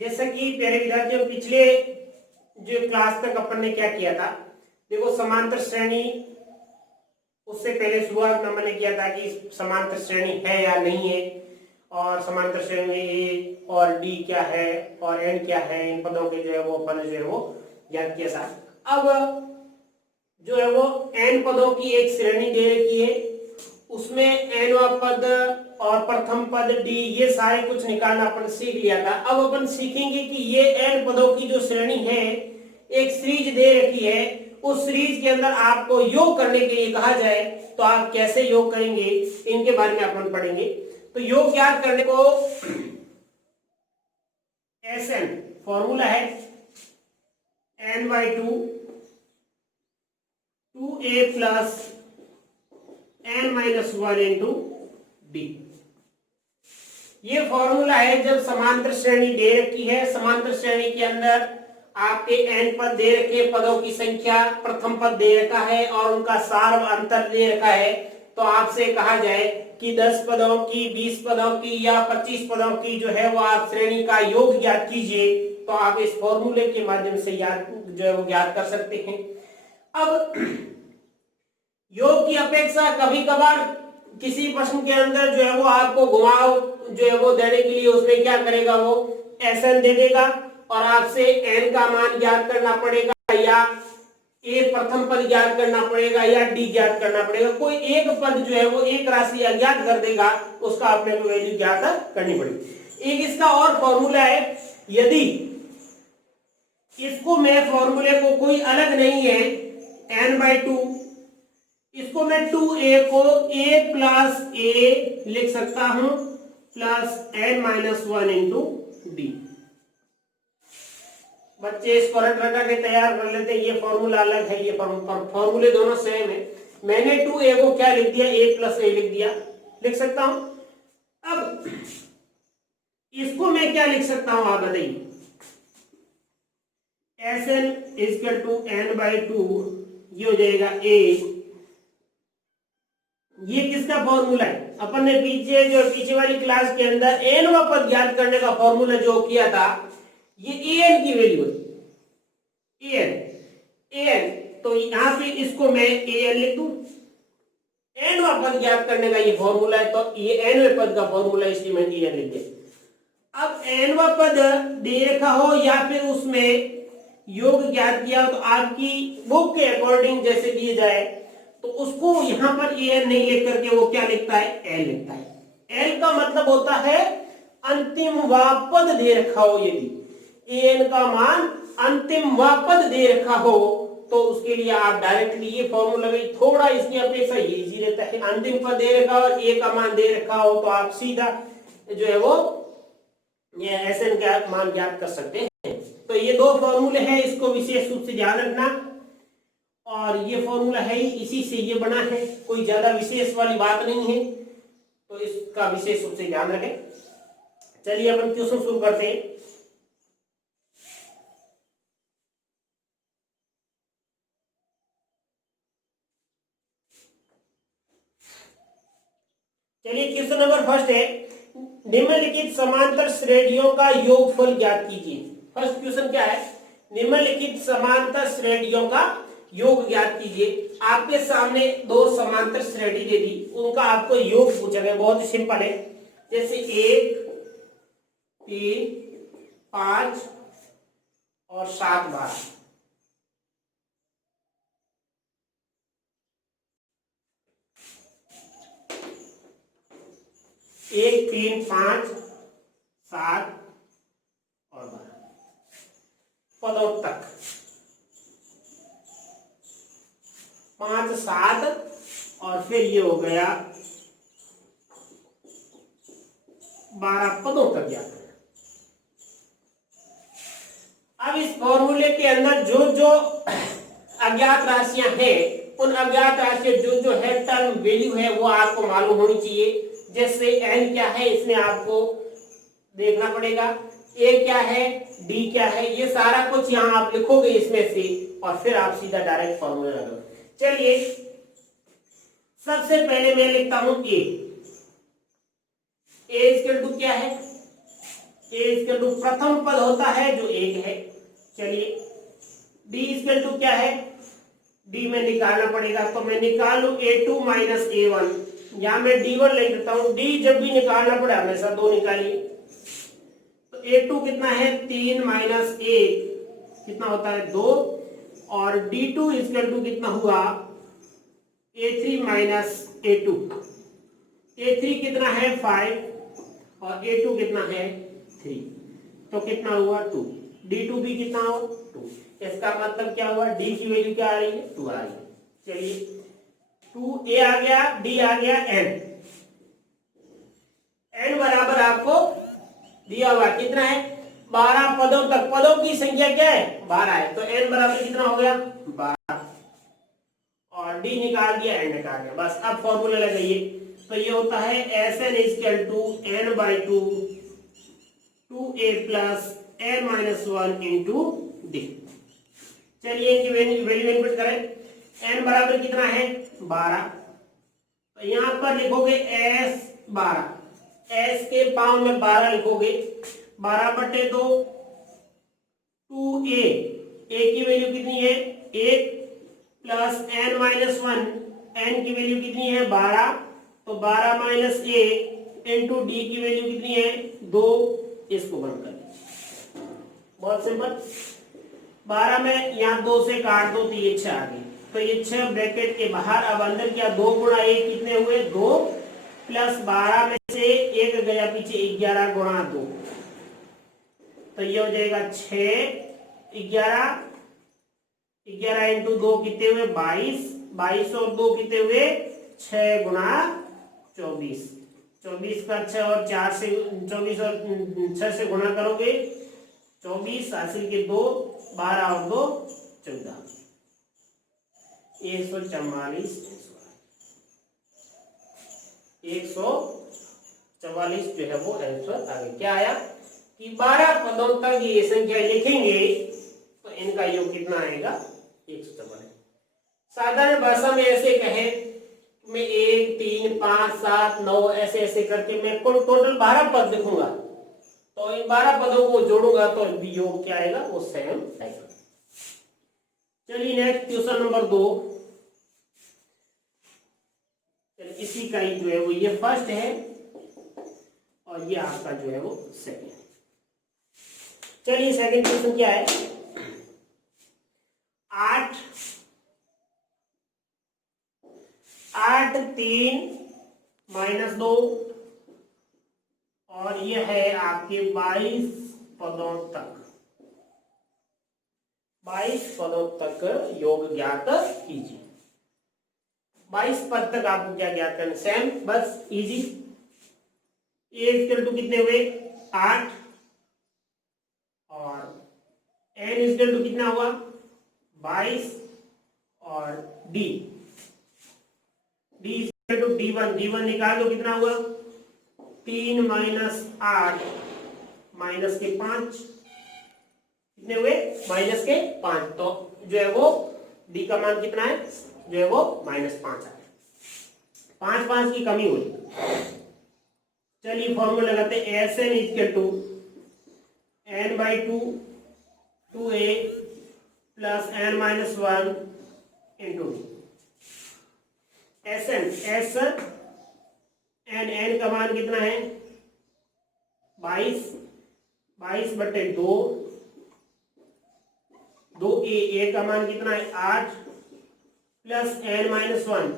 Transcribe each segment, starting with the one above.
जैसा कि प्यारे विद्यार्थियों पिछले जो क्लास तक अपन ने क्या किया था, देखो समांतर श्रेणी, उससे पहले शुरुआत में हमने किया था कि समांतर श्रेणी है या नहीं है, और समांतर श्रेणी में ए और डी क्या है और एन क्या है, इन पदों के जो है वो अपन जो है वो ज्ञात किया था। अब जो है वो एन पदों की एक श्रेणी दे रखी है, उसमें एनवा पद और प्रथम पद डी, ये सारे कुछ निकालना अपन सीख लिया था। अब अपन सीखेंगे कि ये एन पदों की जो श्रेणी है, एक सीरीज दे रखी है, उस सीरीज के अंदर आपको योग करने के लिए कहा जाए तो आप कैसे योग करेंगे, इनके बारे में अपन पढ़ेंगे। तो योग याद करने को एस एन फॉर्मूला है N by two A plus N minus one into D. ये फॉर्मूला है जब समांतर श्रेणी दे रखी है, समांतर श्रेणी के अंदर आपके एन पद दे रखे, पदों की संख्या प्रथम पद दे रखा है और उनका सार अंतर दे रखा है, तो आपसे कहा जाए कि 10 पदों की, 20 पदों की या 25 पदों की जो है वो आप श्रेणी का योग ज्ञात कीजिए, तो आप इस फॉर्मूले के माध्यम से याद जो है वो ज्ञात कर सकते हैं। अब योग की अपेक्षा कभी कभार किसी प्रश्न के अंदर जो है वो आपको घुमाव जो है वो देने के लिए उसमें क्या करेगा, वो एस एन दे देगा और आपसे एन का मान ज्ञात करना पड़ेगा, या ए प्रथम पद ज्ञात करना पड़ेगा, या डी ज्ञात करना पड़ेगा। कोई एक पद जो है वो एक राशि अज्ञात कर देगा, उसका अपने को वैल्यू ज्ञात करनी पड़ेगी। एक इसका और फॉर्मूला है, यदि इसको मैं फॉर्मूले को कोई अलग नहीं है एन बाई टू, इसको मैं 2a को a प्लस ए लिख सकता हूं plus n minus one into D. बच्चे इसको रट रटा के तैयार कर लेते हैं, ये फॉर्मूला अलग है, ये फॉर्मूले दोनों सेम है। मैंने 2a को क्या लिख दिया, a प्लस ए लिख दिया, लिख सकता हूं। अब इसको मैं क्या लिख सकता हूं, आप बताइए। S N equal to N by two, ये हो जाएगा a। ये किसका फॉर्मूला है, अपन ने पीछे वाली क्लास के अंदर एन व पद ज्ञात करने का फॉर्मूला जो किया था, ये एन की वैल्यू है, एन। तो यहां पे इसको मैं एन लिख दूं, एन व पद ज्ञात करने का ये फॉर्मूला है, तो ये एन व पद का फॉर्मूला, इसलिए मैं एन लिख दिया। अब एन व पद दे रखा हो या फिर उसमें योग ज्ञात किया हो, तो आपकी बुक के अकॉर्डिंग जैसे दिए जाए तो उसको यहां पर एन नहीं लिख करके वो क्या लिखता है, एल लिखता है। एल का मतलब होता है अंतिम वापद दे रखा हो, यदि एन का मान अंतिम वापद दे रखा हो तो उसके लिए आप डायरेक्टली ये फॉर्मूला में, थोड़ा इसकी अपेक्षा ये इजी रहता है। अंतिम पद दे रखा हो और ए का मान दे रखा हो तो आप सीधा जो है वो ये एस एन का मान ज्ञात कर सकते हैं। तो ये दो फॉर्मूले हैं, इसको विशेष रूप से ध्यान रखना। और ये फॉर्मूला है ही, इसी से ये बना है, कोई ज्यादा विशेष वाली बात नहीं है, तो इसका विशेष रूप से ध्यान रखें। चलिए अपन क्वेश्चन शुरू करते हैं। चलिए क्वेश्चन नंबर फर्स्ट है, निम्नलिखित समांतर श्रेणियों का योगफल ज्ञात कीजिए। फर्स्ट क्वेश्चन क्या है, निम्नलिखित समांतर श्रेणियों का योग ज्ञात कीजिए। आपके सामने दो समांतर श्रेणी दे दी, उनका आपको योग पूछा गया, बहुत ही सिंपल है। जैसे 1, 3, 5 और 7, 12। 1, 3, 5, 7 और 12 पदों तक, 5, 7 और फिर ये हो गया 12 पदों तक ज्ञात है। अब इस फॉर्मूले के अंदर जो जो अज्ञात राशियां हैं, उन अज्ञात राशियां जो है टर्म वैल्यू है वो आपको मालूम होनी चाहिए। जैसे एन क्या है, इसमें आपको देखना पड़ेगा, ए क्या है, डी क्या है, ये सारा कुछ यहाँ आप लिखोगे इसमें से और फिर आप सीधा डायरेक्ट फॉर्मूला लगाओगे। चलिए सबसे पहले मैं लिखता हूं ए। ए इक्वल टू क्या है, ए इक्वल टू प्रथम पद होता है जो 1 है। चलिए डी इक्वल टू क्या है, डी में निकालना पड़ेगा, तो मैं निकाल लू A2 माइनस A1, या मैं D1 ले लेता हूं। डी जब भी निकालना पड़े हमेशा 2 निकालिए। तो A2 कितना है 3 माइनस 1 कितना होता है 2, और D2 इक्वल टू कितना हुआ A3 माइनस A2। A3 कितना है 5 और A2 कितना है 3, तो कितना हुआ 2। D2 भी कितना हुआ 2। इसका मतलब क्या हुआ, D की वैल्यू क्या आ रही है 2 आ रही है। चलिए 2A आ गया, D आ गया N। N बराबर आपको दिया हुआ कितना है 12 पदों तक, पदों की संख्या क्या है 12 है, तो N बराबर कितना हो गया 12, और D निकाल दिया N निकाल दिया। बस अब फॉर्मूला लगाइए, तो ये होता है Sn equal to N/2 2A plus N minus 1 into D. चलिए इनकी वैल्यू इनपुट करें। N बराबर कितना है 12, तो यहां पर लिखोगे S12, S के पाँव में 12 लिखोगे, 12/2 2A, A की वैल्यू कितनी है 1 प्लस N माइनस 1, N की वैल्यू कितनी है 12, तो 12 माइनस 1 इंटू डी की वैल्यू कितनी है 2, इसको बंद कर दीजिए। बहुत सिंपल, 12 में यहाँ 2 से काट दो तो ये 6 आ गई, तो ये 6 ब्रैकेट के बाहर। अब अंदर क्या 2 गुणा 1 कितने हुए 2, प्लस 12 में से 1 गया पीछे 11 गुणा 2, तो ये हो जाएगा 6 11 11 इंटू 2 कितने हुए 22, 22 और 2 कितने हुए 6 गुणा 24, 24 का 6 और 4 से 24 और 6 से गुणा करोगे 24, हासिल के 2 12 और 2 14, 144 144 जो है वो आंसर आ गया। क्या आया कि 12 पदों तक ये संख्या लिखेंगे तो इनका योग कितना आएगा 144। साधारण भाषा में ऐसे कहे मैं 1 3 5 7 9 ऐसे ऐसे करके मैं टोटल 12 पद लिखूंगा, तो इन 12 पदों को जोड़ूंगा तो योग क्या आएगा वो सेम आएगा। चलिए नेक्स्ट क्वेश्चन नंबर 2। इसी का ही जो है वो ये फर्स्ट है और ये आपका जो है वो सेकंड। चलिए सेकंड क्वेश्चन क्या है, 8 3 माइनस 2 और ये है आपके 22 पदों तक, 22 पदों तक योग ज्ञात कीजिए। 22 पद तक आपको क्या ज्ञात करना, सेम बस इजी। ए इक्वल टू कितने हुए 8 और n इक्वल टू कितना हुआ 22 और d इक्वल टू d1 निकाल दो कितना हुआ 3 माइनस 8 माइनस के 5 कितने हुए माइनस के 5, तो जो है वो d का मान कितना है जो है वो -5 है, 5 5 की कमी हुई। चलिए फॉर्मूला लगाते हैं, Sn equal to n/2 2a plus n minus 1 into Sn n का मान कितना है 22/2 2a का मान कितना है 8 प्लस n माइनस 1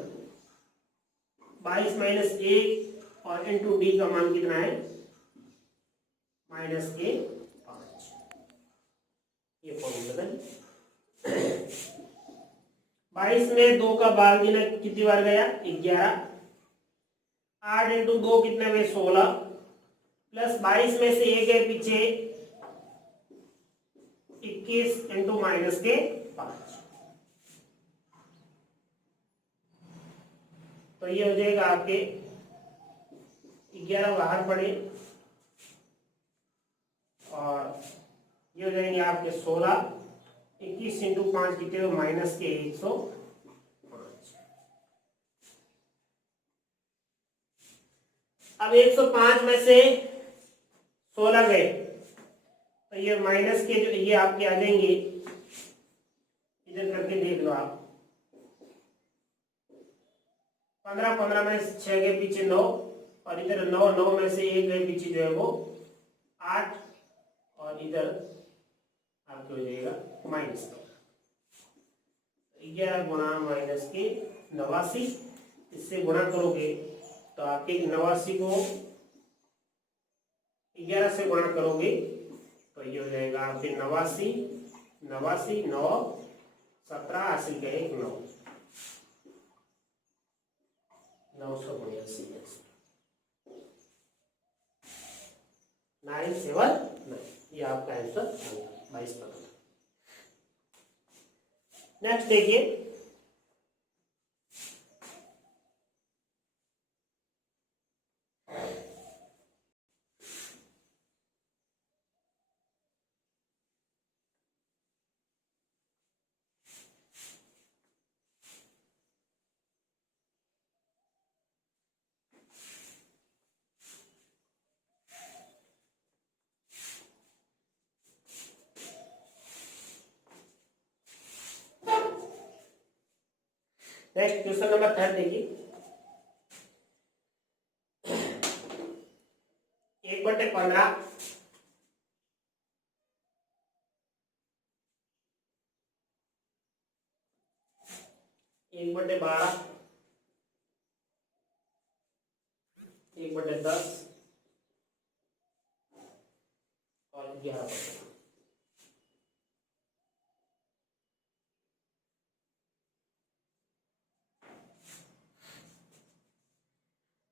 22 माइनस 1 और इंटू डी का मान कितना है -5। ये फॉर्मूला 22 में 2 का भाग देना कितनी बार गया 11, 8 इंटू 2 कितने हुए 16 प्लस 22 में से 1 है पीछे 21 इंटू माइनस के 5, तो ये हो जाएगा आपके 11 बाहर पड़े और ये हो जाएंगे आपके 16, 21 इंटू 5 कितने हो माइनस के 105। अब 105 में से 16 गए तो ये माइनस के जो ये आपके आ जाएंगे, इधर करके देख लो आप। 15 15 में 6 के पीछे 9 और इधर 9 9 में से 1 के पीछे जो है वो 8 और इधर आपको हो जाएगा -9। 11 गुणा माइनस के 89, इससे गुणा करोगे तो आपके 89 को 11 से गुणा करोगे तो ये हो जाएगा आपके 89 89 9 17 हासिल का 1 9 982 979। ये आपका आंसर 22 पता। नेक्स्ट देखिए, नेक्स्ट क्वेश्चन नंबर 3 देखिए। 1/15 1/12 1/10 और 11/10।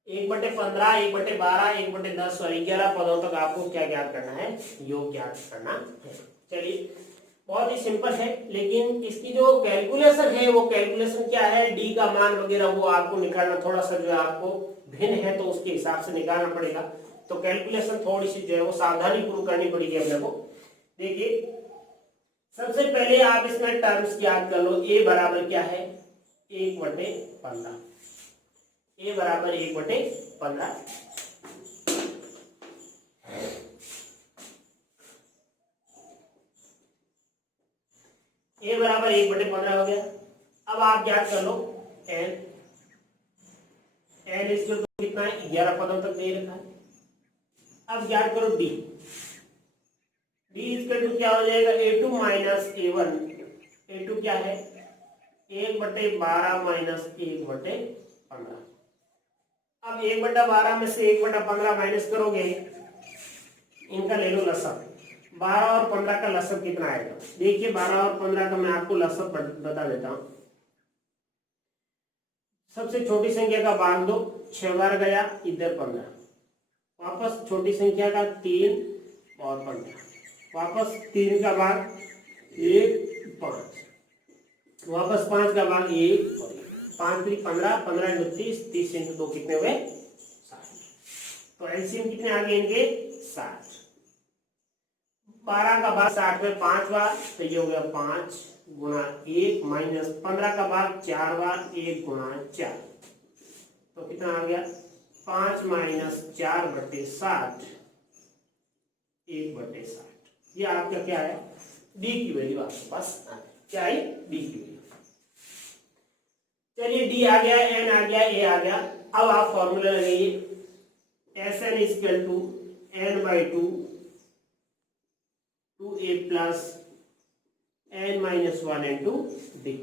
1/15 1/12 1/10 और 11 पदों तक आपको क्या ज्ञात करना है? योग ज्ञात करना है। चलिए, बहुत ही सिंपल है, लेकिन इसकी जो कैलकुलेशन है वो कैलकुलेशन क्या है, डी का मान वगैरह वो आपको निकालना थोड़ा सा जो है आपको भिन्न है, तो उसके हिसाब से निकालना पड़ेगा। तो कैलकुलेशन थोड़ी सी जो है वो सावधानी पूर्वक करनी पड़ेगी अपने को। देखिए, सबसे पहले आप इसमें टर्म्स याद कर लो। ए बराबर क्या है? 1/15। ए बराबर 1/15। ए बराबर 1/15 हो गया। अब आप ज्ञात कर लो एन। एन इसको तो कितना है? 11 पदों तक दे रखा है। अब ज्ञात करो डी। डी इसका टू क्या हो जाएगा? A2 minus A1। A2 क्या है? 1/12 माइनस 1/15। अब 1/12 में से 1/15 माइनस करोगे, इनका ले लो लसक। 12 और 15 का लसक कितना आएगा? देखिए, 12 और 15 का मैं आपको लसक बता देता हूं। सबसे छोटी संख्या का भाग दो, 6 बार गया, इधर 15। वापस छोटी संख्या का 3 और 15। वापस 3 का भाग 1 5। वापस 5 का भाग 1 और 5 3 15 15 × 30 30 × 2 कितने हुए? 60। तो एलसीएम कितने आ गए इनके? 60। 12 का भाग 60 में 5 बार, तो ये हो गया 5 गुणा 1 माइनस 15 का भाग 4 बार, 1 गुणा 4। तो कितना आ गया? 5 माइनस 4/60 1/60। ये आपका क्या है? डी की वैल्यू आपके पास आ गई। क्या है? डी की वैल्यू। चलिए, डी आ गया, एन आ गया, ए आ गया। अब आप फॉर्मूला लगाइए। Sn equal to n/2 2a plus n-1 into D.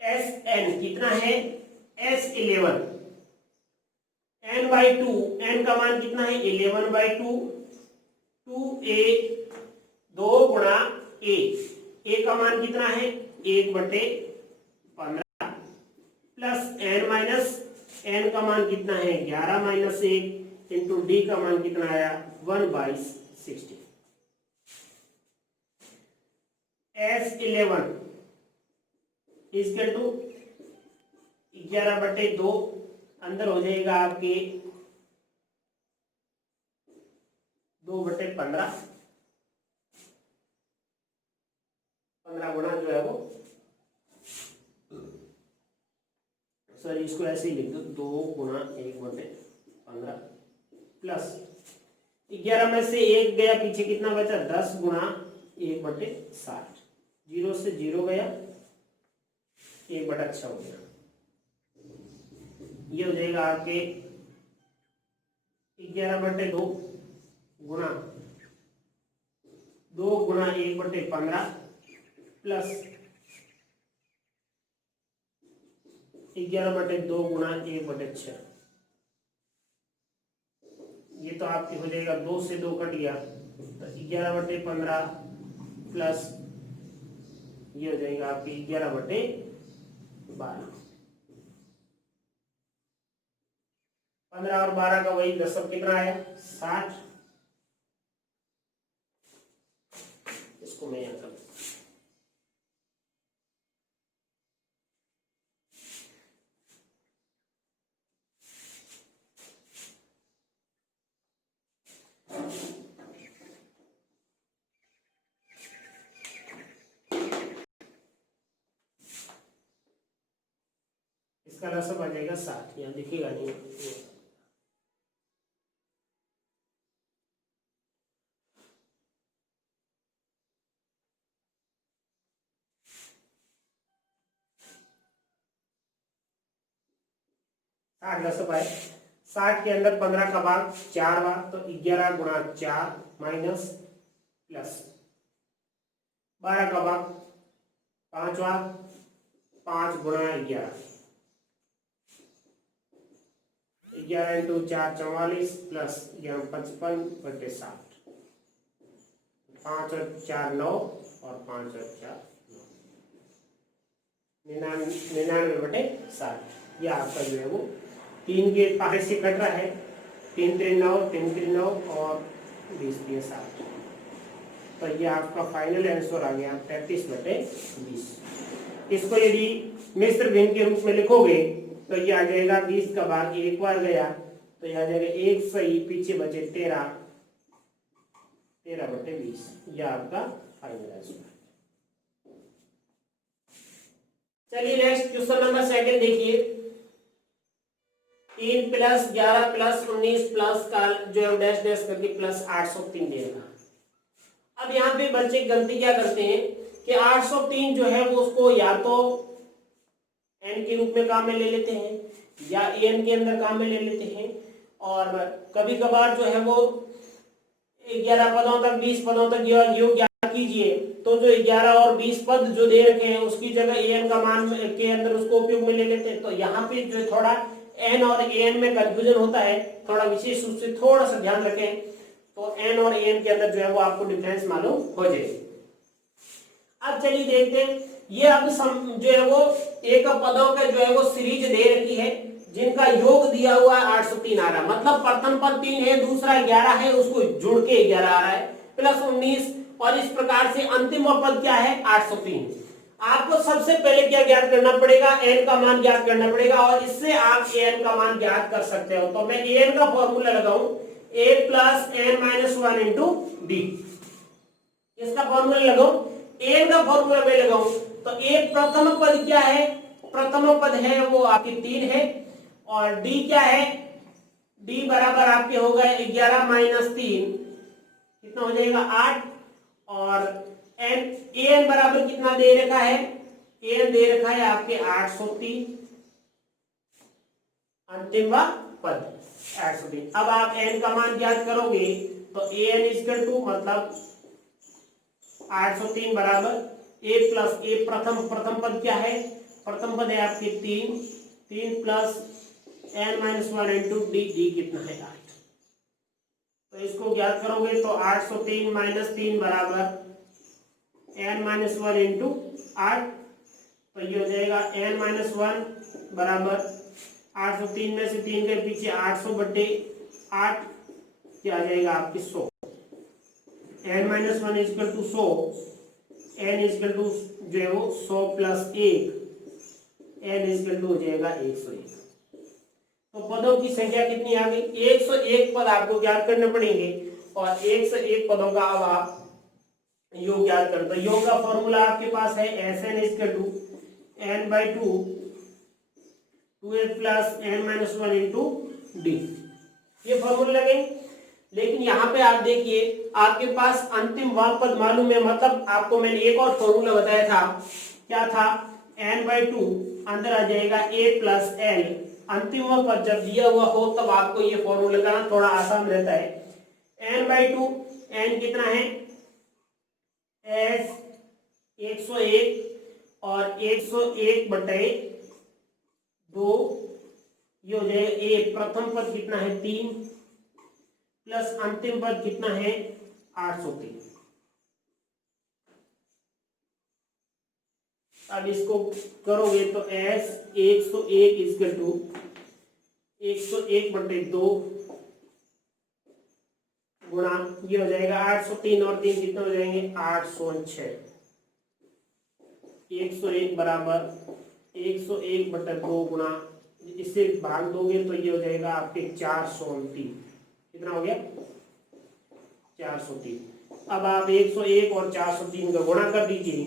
Sn कितना है? S11। n/2, n का मान कितना है? 11/2। 2a 2 गुणा a का मान कितना है? 1/15 प्लस n का मान कितना है? 11-1 इंटू डी का मान कितना आया? 1/60। S11 इक्वल टू 11/2 अंदर हो जाएगा आपके 2/15। 15 गुणा जो है वो, सॉरी इसको ऐसे ही लिख दो, 2 गुणा 1/15 प्लस 11 में से 1 गया पीछे, कितना बचा 10 गुणा 1/60। 0 से 0 गया, 1/6 हो गया। ये हो जाएगा आपके 11/2 गुणा 2 गुणा 1/15 प्लस 11/2 गुणा 1/6। ये तो आपकी हो जाएगा 2 से 2 कट गया तो 11/15 प्लस ये हो जाएगा आपकी 11/12। 15 और 12 का वही 10 अब कितना आया 60। इसको मैं यहाँ कर 10 आ जाएगा 60। यहाँ दिखेगा नहीं। साठ 10 आए, 60 के अंदर 15 का भाग 4 बार तो 11 गुणा 4 माइनस प्लस 12 का भाग 5 बार, 5 गुणा 11, 11 इंटू 4 44 प्लस 55/60। 5 और 4 9 और 5 और 4 99/60। यह आपका जो है वो 3 के 5 से कट रहा है, 3 3 9, 3 3 9 और 20 3 60। तो ये आपका फाइनल आंसर आ गया 33/20। इसको यदि मिश्र भिन्न के रूप में लिखोगे तो ये आ जाएगा 20 का भाग 1 बार गया तो ये आ जाएगा 1 सही, पीछे बचे 13/20। यह आपका फाइनल आंसर। चलिए नेक्स्ट क्वेश्चन नंबर 2 देखिए। 3 प्लस 11 प्लस 19 प्लस का जो है डैश डैश करके प्लस 803 देगा। अब यहाँ पे बच्चे गलती क्या करते हैं कि 803 जो है वो उसको या तो n के रूप में काम में ले लेते हैं या an के अंदर काम में ले लेते हैं, और कभी कभार जो है वो 11 पदों तक 20 पदों तक योग ज्ञात कीजिए तो जो 11 और 20 पद जो दे रखे हैं उसकी जगह an का मान के अंदर उसको उपयोग में ले लेते हैं। तो यहाँ पे जो थोड़ा n और an में कंफ्यूजन होता है, थोड़ा विशेष रूप से थोड़ा सा ध्यान रखें तो n और an के अंदर जो है वो आपको डिफरेंस मालूम हो जाए। अब चलिए देखते हैं, ये अब जो है वो एक पदों का जो है वो सीरीज दे रखी है जिनका योग दिया हुआ है 803 आ रहा है, मतलब प्रथम पद 3 है, दूसरा 11 है, उसको जुड़ के 11 आ रहा है प्लस 19, और इस प्रकार से अंतिम पद क्या है 803। आपको सबसे पहले क्या ज्ञात करना पड़ेगा, n का मान ज्ञात करना पड़ेगा, और इससे आप an का मान ज्ञात कर सकते हो। तो मैं an का फॉर्मूला लगाऊं a plus n - 1 into d। इसका फॉर्मूला लगाऊं, n का फॉर्मूला मैं लगाऊं तो एक प्रथम पद क्या है, प्रथम पद है वो आपकी 3 है, और d क्या है, d बराबर आपके हो गए 11 - 3 कितना हो जाएगा 8, और an बराबर कितना दे रखा है, an दे रखा है आपके 803 अंतिम पद 803। अब आप n का मान ज्ञात करोगे तो an इक्वल टू मतलब 803 बराबर a प्लस a प्रथम पद क्या है, प्रथम पद है आपके 3 प्लस n - 1 इंटू d कितना है 8। तो इसको ज्ञात करोगे तो 803 - 3 बराबर n - 1 इंटू 8। तो ये हो जाएगा n - 1 बराबर 803 में से 3 के पीछे 800/8 क्या आ जाएगा आपकी 100। n - 1 equal to 100, n equal to जो है वो 100 प्लस 1, n इक्वल टू हो जाएगा 101। तो पदों की संख्या कितनी आ गई, 101 पद आपको ज्ञात करने पड़ेंगे, और 101 पदों का अब आप योग ज्ञात करें। तो योग का फॉर्मूला आपके पास है Sn equal to n/2 2a plus n - 1 into d। ये फॉर्मूला लगेंगे। लेकिन यहाँ पे आप देखिए आपके पास अंतिम वह पद मालूम है, मतलब आपको मैंने एक और फॉर्मूला बताया था, क्या था, n/2 अंदर आ जाएगा a प्लस l। अंतिम वह पद जब दिया हुआ हो तब आपको ये फॉर्मूला लगाना थोड़ा आसान रहता है। n/2, n कितना है, s 101 और 101/2, ये हो जाएगा a। प्रथम पद कितना है 3 प्लस अंतिम पद कितना है 803। अब इसको करोगे तो s 101 इक्वल टू 101/2 गुणा ये हो जाएगा 803 और 3 कितने हो जाएंगे 806। 101 बराबर 101/2 गुणा, इससे भाग दोगे तो ये हो जाएगा आपके 429। कितना हो गया 403। अब आप 101 और 403 का गुणा कर दीजिए,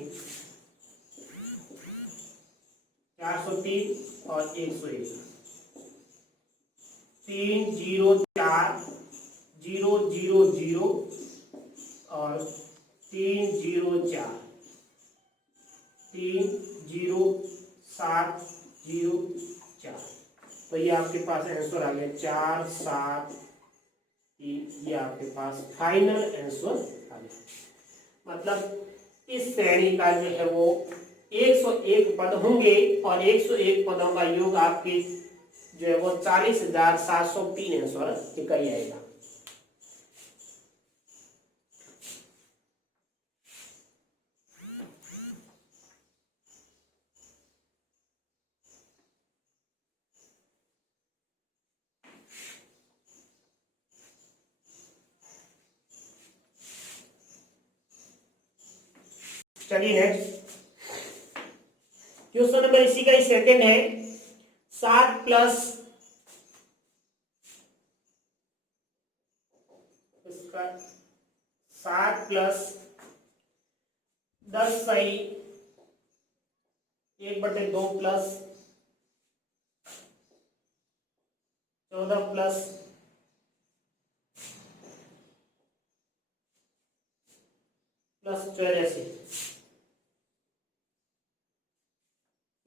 403 और 101, 3 0 4 0 0 0 और 3 0 4 3 0 7 0 4। तो ये आपके पास आंसर आ गया 4 7 3। ये आपके पास फाइनल आंसर आ गया। मतलब इस श्रेणी का जो है वो 101 पद होंगे और 101 पदों का योग आपके जो है वो 40,703 आंसर निकल आएगा। चलिए नेक्स्ट क्वेश्चन नंबर इसी का ही सेकंड है। 7 प्लस इसका 7 प्लस 10 सही 1/2 प्लस 14 प्लस 84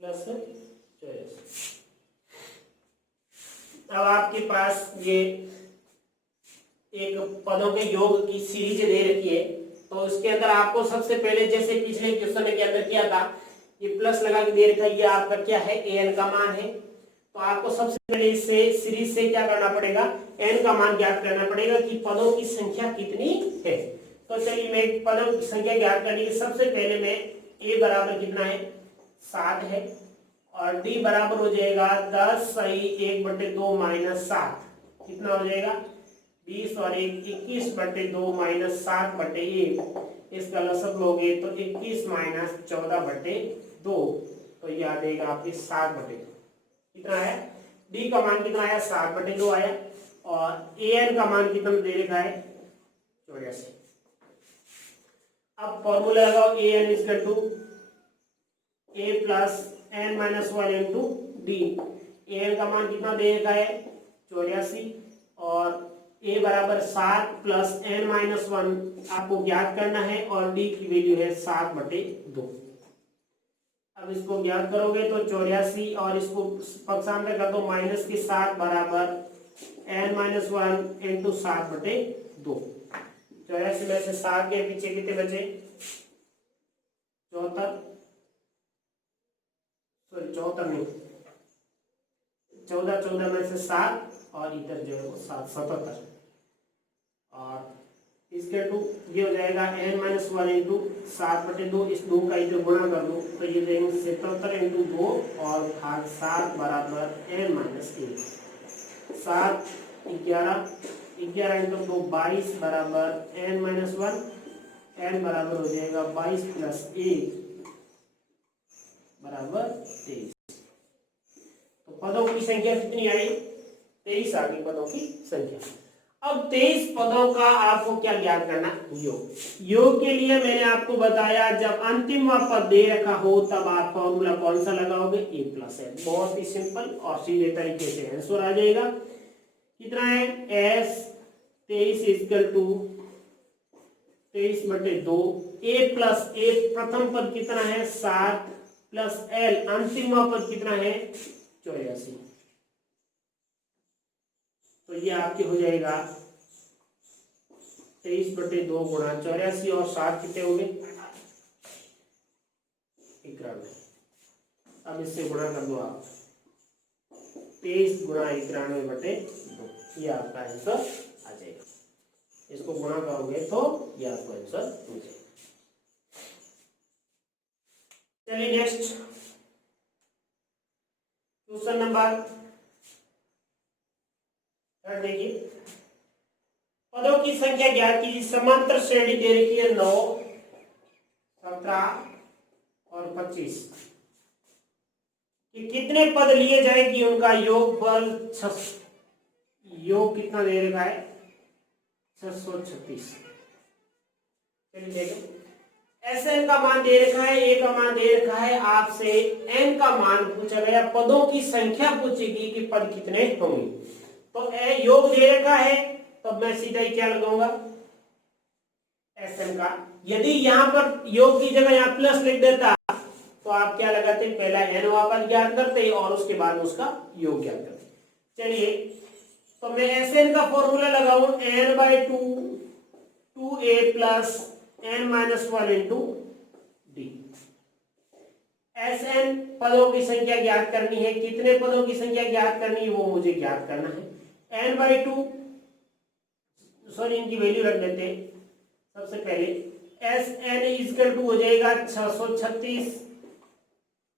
प्लस 84। अब आपके पास ये एक पदों के योग की सीरीज दे रखी है, तो इसके अंदर आपको सबसे पहले जैसे पिछले क्वेश्चन के अंदर किया था, ये प्लस लगा के दे रखा है, ये आपका क्या है an का मान है। तो आपको सबसे पहले इससे सीरीज से क्या करना पड़ेगा, n का मान ज्ञात करना पड़ेगा कि पदों की संख्या कितनी है। तो चलिए मैं पदों की संख्या ज्ञात करने के सबसे पहले मैं a बराबर कितना है 7 है और d बराबर हो जाएगा 10 सही 1/2 माइनस 7, कितना हो जाएगा 20 और 21/2 माइनस 7/1। इसका लसक लोगे तो 21 माइनस 14/2, तो ये आ जाएगा आपके 7/2। कितना आया, d का मान कितना आया 7/2 आया और an का मान कितना दे रखा है 84। अब फॉर्मूला लगाओ an equal to a plus n minus 1 into D. an का मान कितना दे रखा है 84 और a बराबर 7 प्लस n माइनस 1 आपको ज्ञात करना है और d की वैल्यू है 7/2। अब इसको ज्ञात करोगे तो 84 और इसको पक्षांतर कर दो माइनस के 7 बराबर n माइनस 1 इंटू 7/2। 84 में से 7 के पीछे कितने बचे 74, सॉरी 74 नहीं 14, 14 में से 7 और इधर जो है वो 7 77 और इसके टू ये हो जाएगा n माइनस 1 इंटू 7/2। इस 2 का इधर गुणा कर दो तो ये जाएंगे 77 इंटू 2 और भाग 7 बराबर n माइनस 1। 7 11 11 इंटू 2 22 बराबर n माइनस 1। n बराबर हो जाएगा 22 प्लस 1 बराबर 23। तो पदों की संख्या कितनी आई 23 आ गई पदों की संख्या। अब 23 पदों का आपको क्या ज्ञात करना, योग। योग के लिए मैंने आपको बताया जब अंतिम पद दे रखा हो तब आप फॉर्मूला कौन सा लगाओगे a प्लस n। बहुत ही सिंपल और सीधे तरीके से आंसर आ जाएगा। कितना है s 23 equal to 23/2। A plus A प्रथम पद कितना है 7 प्लस एल अंतिम पद कितना है 84। तो ये आपके हो जाएगा 23/2 गुणा 84 और 7 कितने होंगे 91। अब इससे गुणा कर दो आप 23 गुणा 91/2, ये आपका आंसर आ जाएगा। इसको गुणा करोगे तो ये आपको आंसर हो जाएगा। चलिए नेक्स्ट क्वेश्चन नंबर देखिए, पदों की संख्या ज्ञात कीजिए। समांतर श्रेणी दे रखी है 9, 17 और 25 कि कितने पद लिए जाए कि उनका योगफल योग कितना दे रखा है 636। चलिए देखो, Sn का मान दे रखा है, A का मान दे रखा है, आपसे n का मान पूछा गया, पदों की संख्या पूछेगी कि पद कितने होंगे। तो योग दे रखा है तो मैं सीधा ही क्या लगाऊंगा Sn का। यदि यहाँ पर योग की जगह यहाँ प्लस लिख देता तो आप क्या लगाते, पहला n पद ज्ञात करते और उसके बाद उसका योग ज्ञात करते। चलिए तो मैं Sn का फॉर्मूला लगाऊं n/2 2a plus n-1 into D. Sn पदों की संख्या ज्ञात करनी है, कितने पदों की संख्या ज्ञात करनी है वो मुझे ज्ञात करना है। n/2 सॉरी इनकी वैल्यू रख देते हैं। सबसे पहले Sn इक्वल टू हो जाएगा 636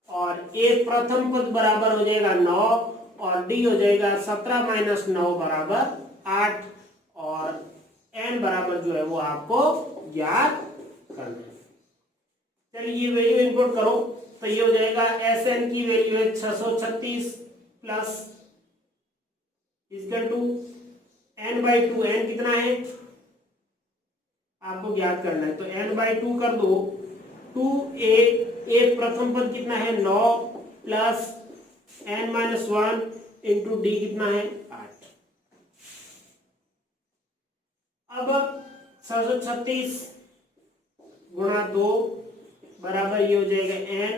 और a प्रथम पद बराबर हो जाएगा 9 और d हो जाएगा 17 - 9 बराबर 8 और n बराबर जो है वो आपको ज्ञात करना है। चलिए ये वैल्यू इनपुट करो तो ये हो जाएगा Sn की वैल्यू है 636 plus equal to n/2, n कितना है आपको ज्ञात करना है तो n/2 कर दो 2a प्रथम पद कितना है 9 प्लस n-1 इंटू डी कितना है 8। अब 636 गुणा 2 बराबर ये हो जाएगा n,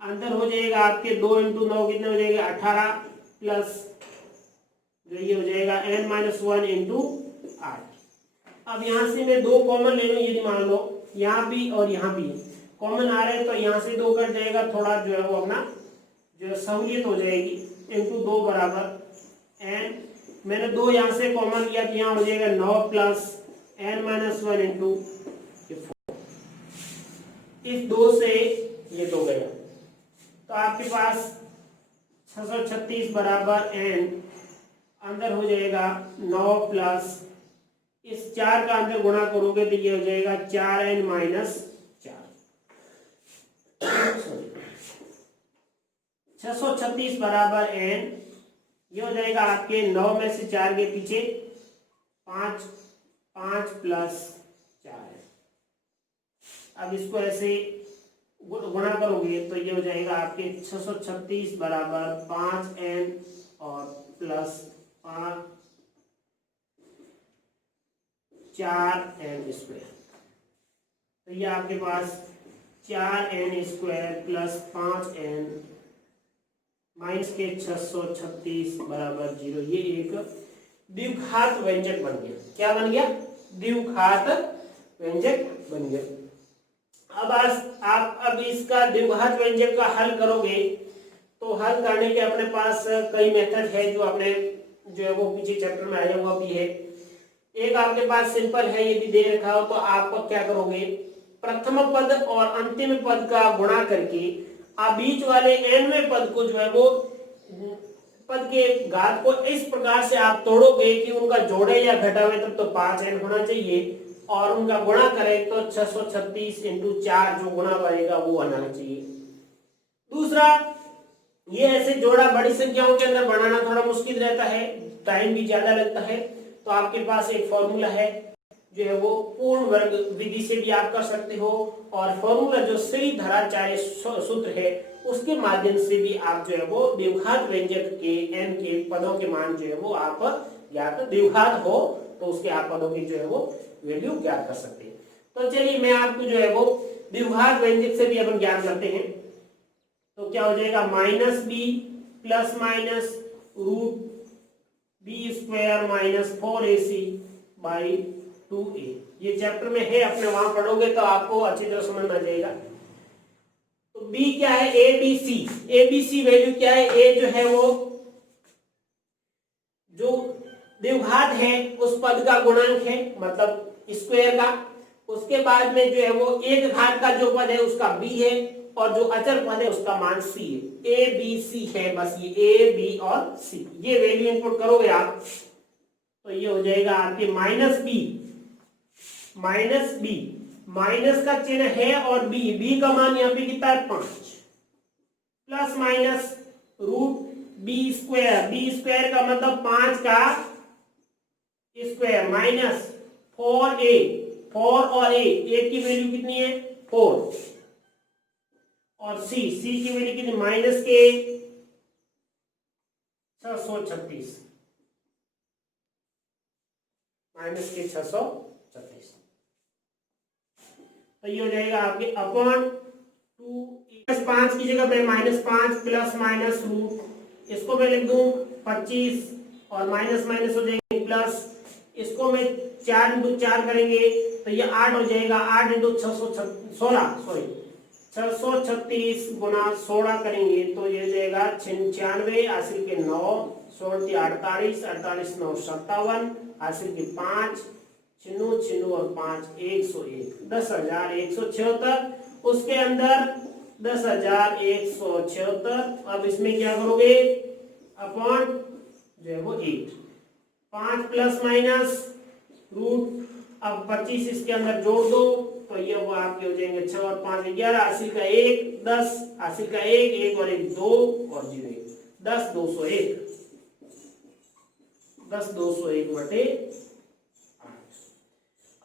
अंदर हो जाएगा आपके 2 इंटू 9 कितने हो जाएगा 18 प्लस जो ये हो जाएगा n-1 इंटू 8। अब यहां से मैं 2 कॉमन ले लूं, यदि मान लो यहाँ भी और यहाँ भी कॉमन आ रहे हैं तो यहाँ से 2 कट जाएगा, थोड़ा जो है वो अपना जो है सहूलियत हो जाएगी। इंटू 2 बराबर n, मैंने 2 यहाँ से कॉमन लिया तो यहाँ हो जाएगा 9 प्लस n-1 इंटू 4। इस 2 से ये 2 गया तो आपके पास 636 बराबर n, अंदर हो जाएगा 9 प्लस इस 4 का अंदर गुणा करोगे तो ये हो जाएगा 4n - 4। 636 बराबर n, ये हो जाएगा आपके 9 में से 4 के पीछे 5 प्लस 4 है। अब इसको ऐसे गुणा करोगे तो ये हो जाएगा आपके 636 बराबर 5n और प्लस 4n स्क्वायर। तो ये आपके पास 4n square plus 5n minus के 636 बराबर 0। ये एक द्विघात व्यंजक बन गया। क्या बन गया? द्विघात व्यंजक बन गया। आप अब इसका द्विघात व्यंजक का हल करोगे तो हल करने के अपने पास कई मेथड है, जो आपने जो है वो पीछे चैप्टर में आया हुआ भी है। एक आपके पास सिंपल है, यदि दे रखा हो तो आप क्या करोगे, प्रथम पद और अंतिम पद का गुणा करके आप बीच वाले nवें पद को जो है वो पद के घात को इस प्रकार से आप तोड़ोगे कि उनका जोड़े या घटावे तब तो 5n होना चाहिए और उनका गुणा करें तो 636 इंटू 4 जो गुणा बनेगा वो आना चाहिए। दूसरा, ये ऐसे जोड़ा बड़ी संख्याओं के अंदर बनाना थोड़ा मुश्किल रहता है, टाइम भी ज्यादा लगता है, तो आपके पास एक फॉर्मूला है जो है वो पूर्ण वर्ग विधि से भी आप कर सकते हो और फॉर्मूला जो श्रीधराचार्य सूत्र है उसके माध्यम से भी आप जो है वो द्विघात व्यंजक के n के पदों के मान जो है वो आप या तो द्विघात हो तो उसके आप पदों की जो है वो वैल्यू ज्ञात कर सकते हैं। तो चलिए मैं आपको जो है वो द्विघात व्यंजक से भी अपन ज्ञात करते हैं। तो क्या हो जाएगा minus B plus minus root B square minus 4ac by 2a। ये चैप्टर में है, अपने वहां पढ़ोगे तो आपको अच्छी तरह समझ में आ जाएगा। तो b क्या है, abc वैल्यू क्या है, a जो है वो जो द्विघात है उस पद का गुणांक है, मतलब स्क्वायर का। उसके बाद में जो है वो एक घात का जो पद है उसका b है, और जो अचर पद है उसका मान c है। a b c है, बस ये a b और c, ये वैल्यू इनपुट करोगे आप तो ये हो जाएगा आपके माइनस बी, माइनस का चिन्ह है और बी का मान यहाँ पे कितना है 5, plus minus root B square का मतलब 5 का स्क्वायर माइनस 4a, 4 और a की वैल्यू कितनी है 4, और c की वैल्यू कितनी माइनस के 636, माइनस के 636। तो ये हो जाएगा आपके अपॉन 2 5 की जगह मैं -5 प्लस माइनस रूट, इसको मैं लिख दूं 25 और माइनस माइनस हो जाएंगे प्लस, इसको मैं 4 × 4 करेंगे तो ये 8 हो जाएगा, 8 × 636 गुना 16 करेंगे तो ये हो जाएगा 96, हासिल के 9, 16 48, 48 9 57, हासिल के 5, 96 और 5 101, 10,176। उसके अंदर 10,176। अब इसमें क्या करोगे अपॉन जो है वो 8, 5 प्लस माइनस रूट, अब 25 इसके अंदर जोड़ दो तो ये वो आपके हो जाएंगे 6 और 5 11, हासिल का 1 10, हासिल का 1 1 और 1 2 और 0 1, 10 201, 10 201 बटे 8।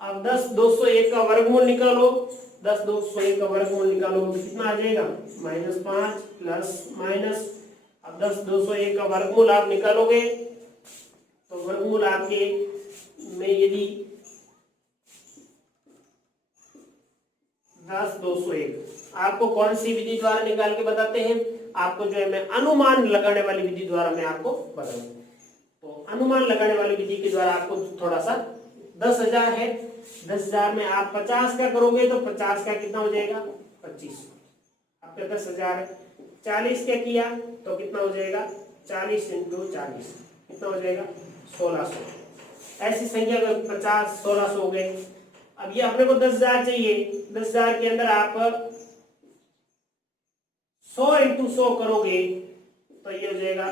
अब 10 201 का वर्गमूल निकालो, 10 201 का वर्गमूल निकालो तो कितना आ जाएगा -5 प्लस माइनस। अब 10 201 का वर्गमूल आप निकालोगे तो वर्गमूल आपके में यदि 10 201 आपको कौन सी विधि द्वारा निकाल के बताते हैं, आपको जो है मैं अनुमान लगाने वाली विधि द्वारा मैं आपको बताऊंगा। तो अनुमान लगाने वाली विधि के द्वारा आपको थोड़ा सा 10,000 है, 10,000 में आप 50 का करोगे तो 50 का कितना हो जाएगा 25, आपका 10,000 है। 40 का किया तो कितना हो जाएगा 40 × 40 कितना हो जाएगा 1600। ऐसी संख्या में 50 1600 हो गए। अब ये अपने को 10,000 चाहिए, 10,000 के अंदर आप 100 × 100 करोगे तो ये हो जाएगा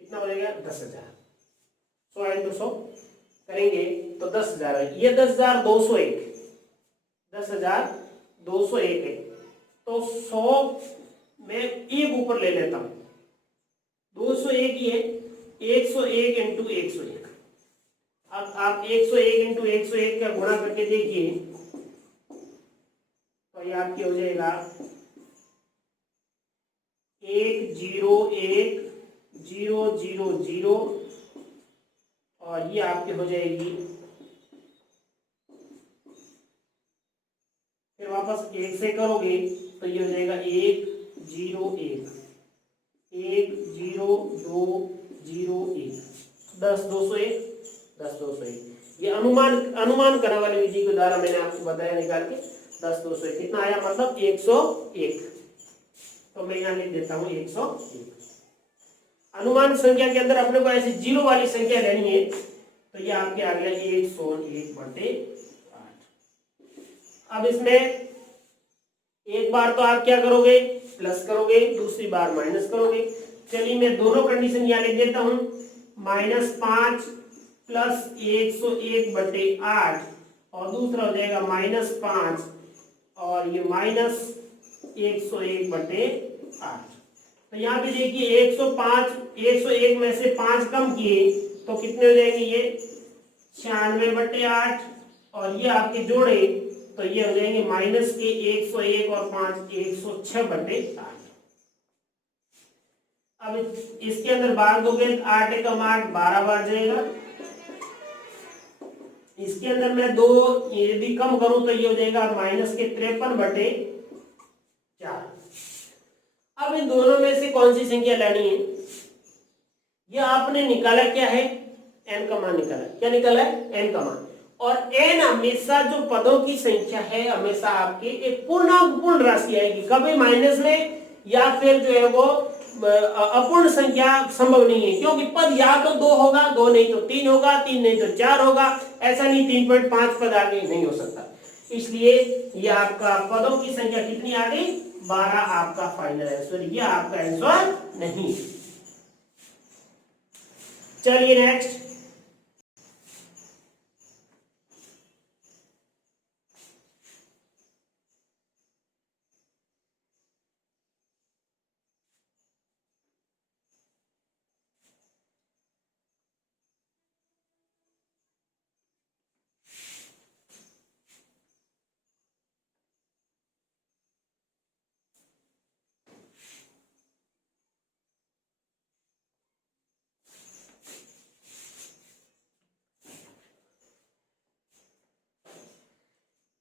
कितना हो जाएगा 10,000। 100 × 100 करेंगे तो 10,000 है। ये 10,201, 10,201 है तो 100 में एक ऊपर ले लेता हूं, 201 ही है, 101 × 101। अब आप 101 × 101 का गुणा करके देखिए तो ये आपकी हो जाएगा 101,000 और ये आपकी हो जाएगी फिर वापस 1 से करोगे तो ये हो जाएगा 101, 10201, 10,201, 10,201। ये अनुमान करने वाली विधि के द्वारा मैंने आपको बताया निकाल के 10,201 कितना आया मतलब 101। तो मैं यहाँ लिख देता हूँ 101। अनुमान संख्या के अंदर अपने को ऐसी जीरो वाली संख्या लेनी है तो ये आपके आ गया 101 बटे 8। अब इसमें एक बार तो आप क्या करोगे प्लस करोगे, दूसरी बार माइनस करोगे। चलिए मैं दोनों कंडीशन यहाँ लिख देता हूँ, -5 प्लस 101 बटे 8 और दूसरा हो जाएगा -5 और ये -101 बटे 8। तो यहाँ पे देखिए 101 में से 5 कम किए तो कितने हो जाएंगे ये 96 बटे 8 और ये आपके जोड़े तो ये हो जाएंगे माइनस के 101 और 5 106 बटे 8। अब इसके अंदर बार दोगे 8 एकम 8 12 बार जाएगा इसके अंदर मैं 2 यदि कम करूं तो ये हो जाएगा -53/4। अब इन दोनों में से कौन सी संख्या लेनी है? ये आपने निकाला क्या है? n का मान निकाला। क्या निकाला है? n का मान। और n हमेशा जो पदों की संख्या है हमेशा आपकी एक पूर्ण राशि आएगी, कभी माइनस में या फिर जो है वो अपूर्ण संख्या संभव नहीं है, क्योंकि पद या तो 2 होगा, 2 नहीं तो 3 होगा, 3 नहीं तो 4 होगा, ऐसा नहीं 3.5 पद आगे नहीं हो सकता। इसलिए ये आपका पदों की संख्या कितनी आ गई? 12 आपका फाइनल आंसर, ये आपका आंसर नहीं। चलिए नेक्स्ट।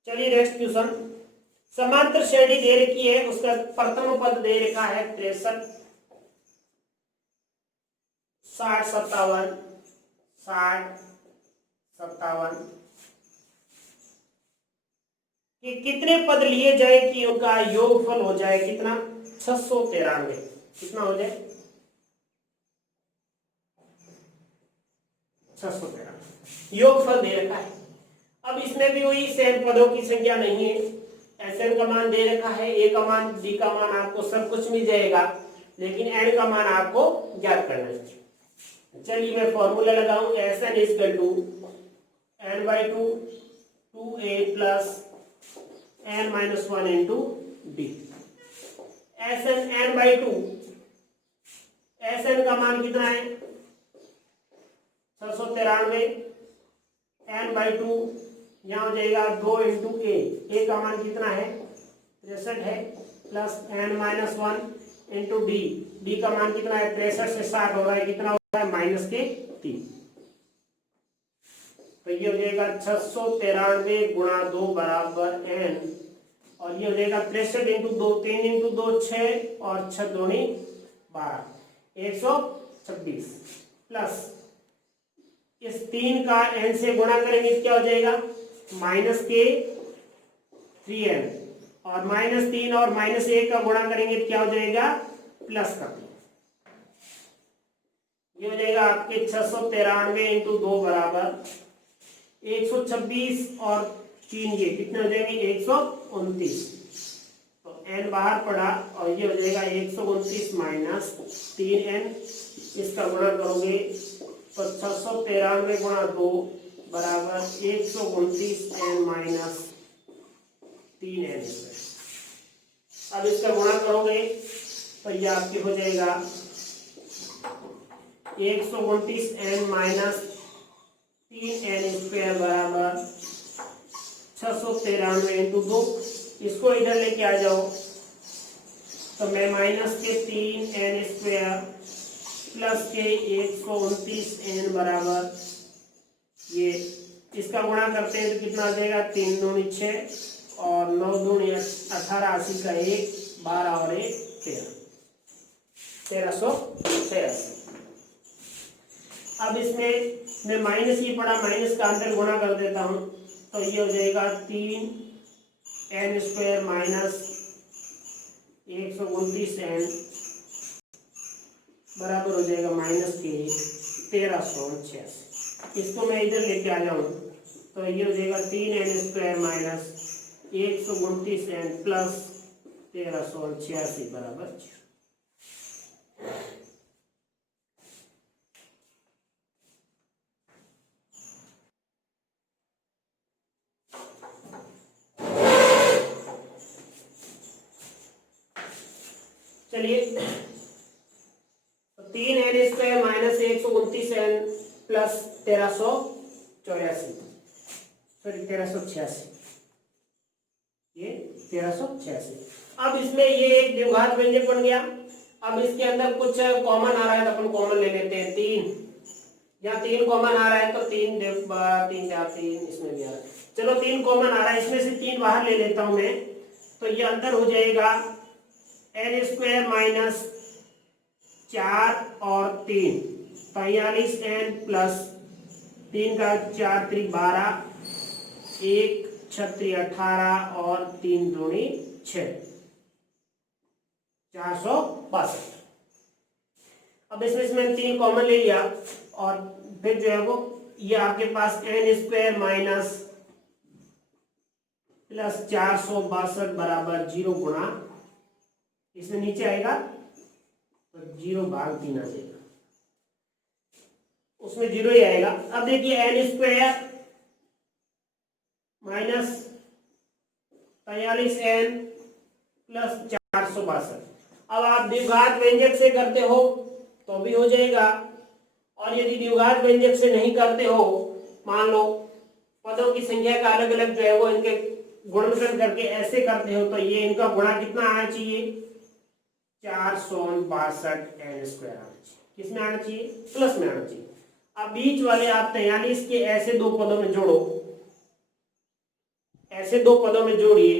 चलिए नेक्स्ट क्वेश्चन। समांतर श्रेणी दे रखी है, उसका प्रथम पद दे रखा है 63, 60, 57, 60, 57 कि कितने पद लिए जाए कि उनका योगफल हो जाए कितना? 693। कितना हो जाए? 693 योगफल दे रखा है। अब इसमें भी वही सेम पदों की संख्या नहीं है, एन का मान दे रखा है, ए का मान, डी का मान, आपको सब कुछ मिल जाएगा, लेकिन एन का मान आपको ज्ञात करना है। चलिए मैं फॉर्मूला लगाऊं, S N equal to n/2 2a plus n-1 into D. S N n/2, S N का मान कितना है? 693, n/2 यहाँ हो जाएगा 2 इंटू ए का मान कितना है? 63 है, प्लस n-1 इंटू डी का मान कितना है? 63 से 60 हो रहा है, कितना हो रहा है? -3। तो ये हो जाएगा 693 गुणा 2 बराबर n, और ये हो जाएगा 63 इंटू 2, 3 इंटू 2 6 और 6 दूनी 12, 126 प्लस इस 3 का n से गुणा करेंगे क्या हो जाएगा? -3n, और -3 और -1 का गुणा करेंगे क्या हो जाएगा? प्लस का 3। ये हो जाएगा आपके 693 इंटू 2 बराबर 126 और 3 ये कितने हो जाएंगे? 129। तो n बाहर पड़ा और ये हो जाएगा 129 माइनस 3n, इसका गुणा करोगे तो 693 गुणा 2 बराबर 129 n माइनस 3n। अब इसका गुणा करोगे तो ये आपके हो जाएगा 129 n माइनस 3n स्क्वायर बराबर 693 इंटू 2। इसको इधर लेके आ जाओ तो मैं माइनस के 3n स्क्वायर प्लस के 129 n बराबर, ये इसका गुणा करते हैं तो कितना आ जाएगा? 3 दूनी 6 और 9 दूनी 18, 80 का 1, 12 और 1 13, 1383। अब इसमें मैं माइनस ये पड़ा, माइनस का अंदर गुणा कर देता हूं तो ये हो जाएगा 3n स्क्वायर माइनस 129 n बराबर हो जाएगा माइनस के 1386। इसको मैं इधर लेके आ जाऊं तो ये हो जाएगा 3n square minus 129 n plus 1386 बराबर 0। चलिए 3n square minus 129 n plus 1384, sorry 1386, ये 1386। अब इसमें ये एक द्विघात व्यंजक बन गया। अब इसके अंदर कुछ कॉमन आ रहा है तो अपन कॉमन ले लेते हैं। यहाँ 3 कॉमन आ रहा है तो 3 3 4 3 इसमें भी आ रहा है। चलो 3 कॉमन आ रहा है, इसमें से 3 बाहर ले लेता हूं मैं, तो ये अंदर हो जाएगा n स्क्वायर माइनस 4 और 3 45n प्लस 3 का 4 3 12 1 6 18 और 3 दूनी 6 462। अब इसमें से मैंने 3 कॉमन ले लिया और फिर जो है वो ये आपके पास n स्क्वायर माइनस प्लस 462 बराबर 0 गुणा, इसमें नीचे आएगा तो 0 भाग 3 आ जाएगा, उसमें 0 ही आएगा। अब देखिए n square minus 43n plus 462। अब आप द्विघात व्यंजक से करते हो तो भी हो जाएगा, और यदि द्विघात व्यंजक से नहीं करते हो, मान लो पदों की संख्या का अलग अलग जो है वो इनके गुणनखंड करके ऐसे करते हो, तो ये इनका गुणा कितना आना चाहिए 462 n स्क्वायर आना चाहिए। किसमें आना चाहिए? प्लस में आना चाहिए। अब बीच वाले आप 43 के ऐसे दो पदों में जोड़ो, ऐसे दो पदों में जोड़िए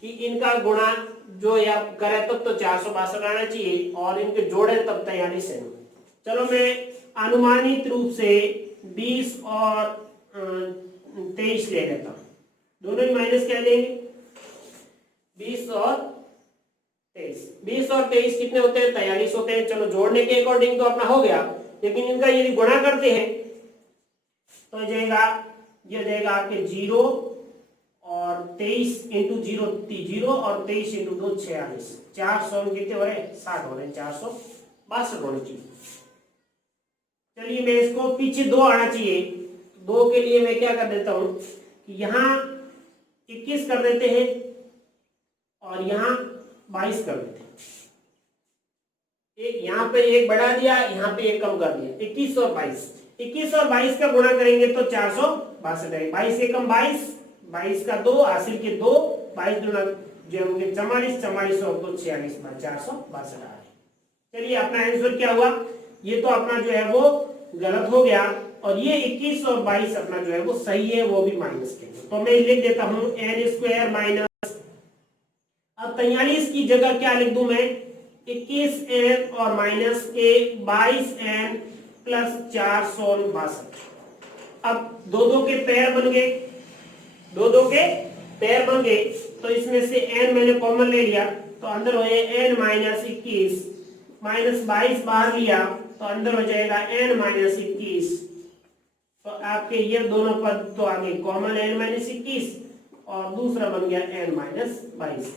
कि इनका गुणा जो या करे तब तो 462 आना चाहिए, और इनके जोड़े तब 43 है। चलो मैं अनुमानित रूप से 20 और 23 ले लेता हूं, दोनों में माइनस क्या लेंगे 20 और 23। 20 और 23 कितने होते हैं? 43 होते हैं। चलो जोड़ने के अकॉर्डिंग तो अपना हो गया, लेकिन इनका यदि गुणा करते हैं तो जाएगा, ये जाएगा आपके 0 और 23 इंटू 0 0 और 23 इंटू 2 46, 400 कितने हो रहे हैं? 60 हो रहे हैं, 462 होने चाहिए। चलिए मैं इसको पीछे 2 आना चाहिए, 2 के लिए मैं क्या कर देता हूं कि यहाँ 21 कर देते हैं और यहाँ 22 कर देते हैं। एक यहाँ पे एक बढ़ा दिया, यहाँ पे एक कम कर दिया, 21 और 22। 21 और 22 का गुणा करेंगे तो 462 आएगा। 22 एकम 22, 22 का 2 हासिल के 2, 22 दूना जो होंगे 44, 44 और 2 46, 462 आ रहा है। चलिए अपना आंसर क्या हुआ? ये तो अपना जो है वो गलत हो गया, और ये 21 और 22 अपना जो है वो सही है, वो भी माइनस के। तो मैं लिख देता हूं n स्क्वायर माइनस, अब 43 की जगह क्या लिख दूं मैं 21n और माइनस के 22n प्लस 462। अब दो के पैर बन गए, दो के पैर बन गए, तो इसमें से n मैंने कॉमन ले लिया तो अंदर हो जाए n माइनस 21, माइनस 22 बाहर लिया तो अंदर हो जाएगा n माइनस 21। तो आपके ये दोनों पद तो आगे कॉमन n माइनस 21 और दूसरा बन गया n माइनस 22।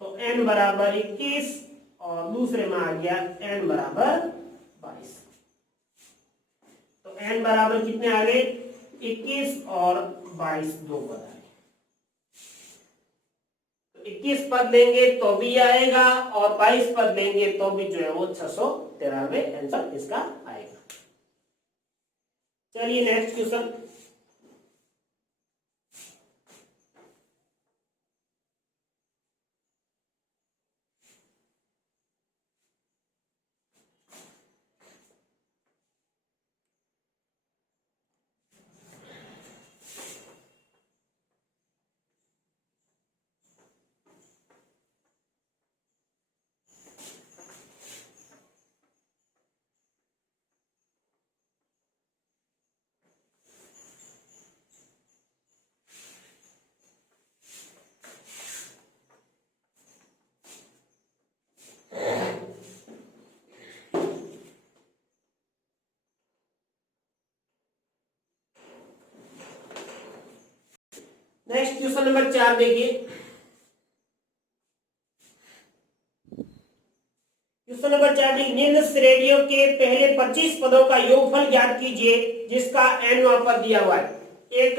तो n बराबर 21 और दूसरे में आ गया n बराबर 22। तो n बराबर कितने आ गए? 21 और 22 दो पद आए। तो 21 पद लेंगे तो भी आएगा और 22 पद लेंगे तो भी जो है वो 693 आंसर इसका आएगा। चलिए next question. Next question number 4 देखिए। क्वेश्चन नंबर 4 देखिए, निम्न श्रेणियों के पहले 25 पदों का योगफल ज्ञात कीजिए जिसका n वहां पर दिया हुआ है। एक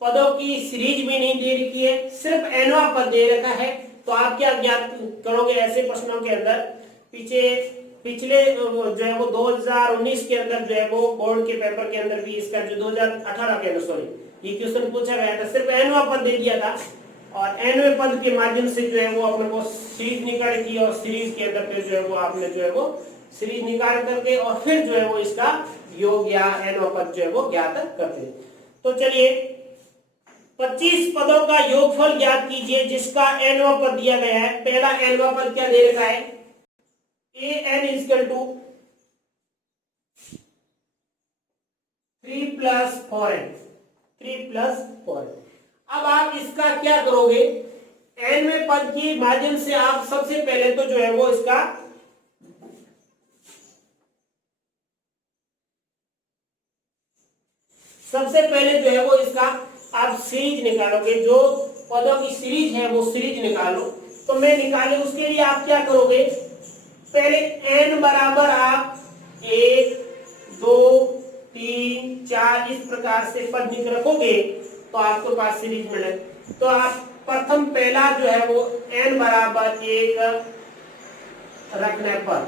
पदों की सीरीज भी नहीं दे रखी है, सिर्फ nवां पद दे रखा है। तो आप क्या ज्ञात करोगे ऐसे प्रश्नों के अंदर? पिछले जो है वो 2019 के अंदर जो है वो बोर्ड के पेपर के अंदर भी इसका जो 2018 के अंदर सॉरी ये क्वेश्चन पूछा गया था, सिर्फ nवां पद दे दिया था, और nवें पद के माध्यम से जो है वो अपने को सीरीज निकाली थी, और सीरीज के अंदर पे जो है वो आपने जो है वो सीरीज निकाल करके और फिर जो है वो इसका योग या nवां पद जो है वो ज्ञात करते हैं। तो चलिए 25 पदों का योगफल ज्ञात कीजिए जिसका nवां पद दिया गया है। पहला nवां पद क्या दे रखा है, an equal to 3 + 4n, 3 + 4n। अब आप इसका क्या करोगे, nवें पद के माध्यम से आप सबसे पहले तो जो है वो इसका सबसे पहले जो है वो इसका आप सीरीज निकालोगे, जो पदों की सीरीज है वो सीरीज निकालो। तो मैं निकाले उसके लिए आप क्या करोगे, पहले n बराबर आप 1 2 3 4 इस प्रकार से पद रखोगे तो आपके पास सीरीज मिले। तो आप प्रथम पहला जो है वो n बराबर 1 रखने पर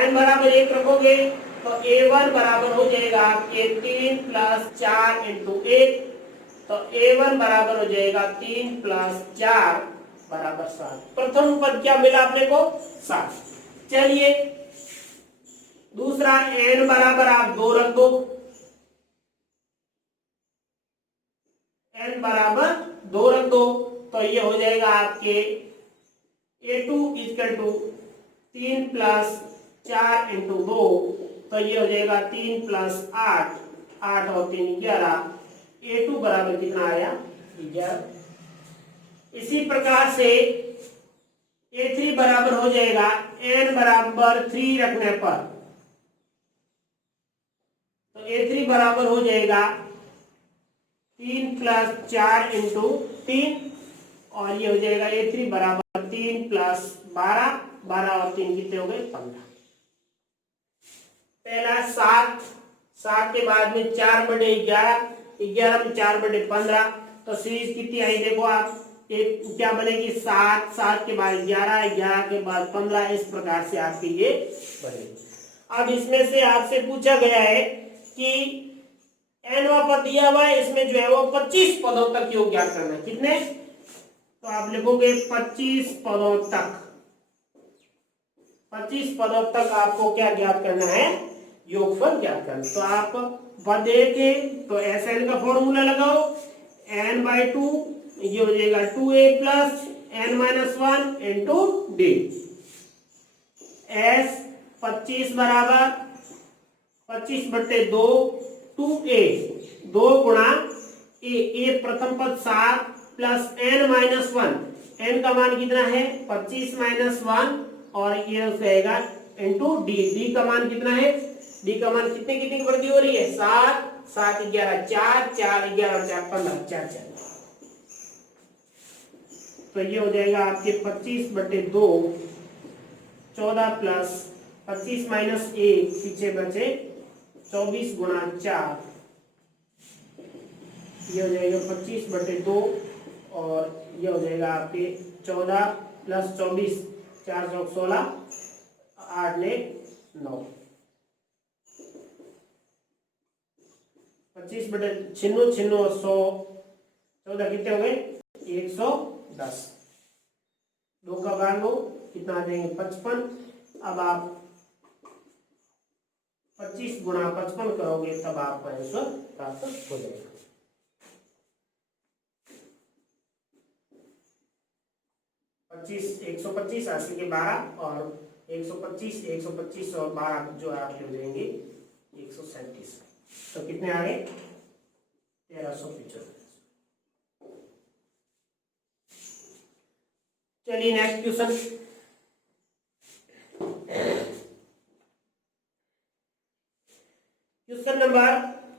n बराबर 1 रखोगे तो a1 बराबर हो जाएगा आपके 3 + 4 × 1, तो a1 बराबर हो जाएगा 3 + 4 बराबर 7। प्रथम पद क्या मिला अपने को, 7। चलिए दूसरा n बराबर आप 2 रख दो, n बराबर 2 रख दो तो ये हो जाएगा आपके a2 = 3 + 4 × 2, तो ये हो जाएगा 3 + 8, 8 और 3 11, a2 बराबर कितना आया, 11। इसी प्रकार से a3 बराबर हो जाएगा n बराबर 3 रखने पर, तो a3 बराबर हो जाएगा 3 + 4 × 3, और ये हो जाएगा a3 बराबर 3 + 12, 12 और 3 कितने हो गए, 15। पहला 7, 7 के बाद में 4/11, 11 में 4/15, तो सीरीज कितनी आई देखो आप, एक क्या बनेगी 7, 7 के बाद 11, 11 के बाद 15, इस प्रकार से आपकी ये बनेगी। अब इसमें से आपसे पूछा गया है कि nवां पद दिया हुआ है, इसमें जो है वो 25 पदों तक योग ज्ञात करना है। कितने, तो आप लिखोगे 25 पदों तक, 25 पदों तक आपको क्या ज्ञात करना है, योगफल ज्ञात करना। तो आप पद देखें तो Sn का फॉर्मूला लगाओ, n/2 ये हो जाएगा 2a + n - 1 × d। s 25 बराबर 25/2 2a, 2 गुणा a प्रथम पद 7 + n - 1, n का मान कितना है 25 - 1, और ये रहेगा × d का मान कितना है, d का मान कितने कितने की वृद्धि हो रही है, 7 7 11 4 4 11 4 15 4 4, तो ये हो जाएगा आपके 25/2 14 + 25 - 1 पीछे बचे 24 × 4, ये हो जाएगा 25/2, और ये हो जाएगा आपके 14 + 24 4 × 16, 8 ने 9, 25/96 96 और 100 14 कितने हो गए 110, 2 का भाग 2 कितना आ जाएंगे 55। अब आप 25 × 55 करोगे तब आपका आंसर प्राप्त हो जाएगा। 25 125 80 के 12, और 125 125 और 12 जो आपके हो जाएंगे 137, तो कितने आ गए 1375। चलिए नेक्स्ट क्वेश्चन, क्वेश्चन नंबर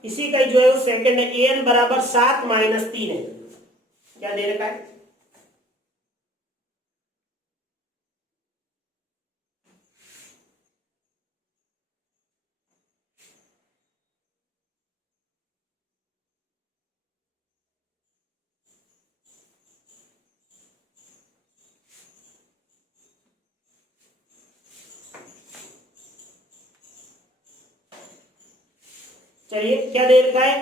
इसी का जो है वो सेकंड है, an बराबर 7 - 3 है, क्या दे रखा है, चलिए क्या दे रखा है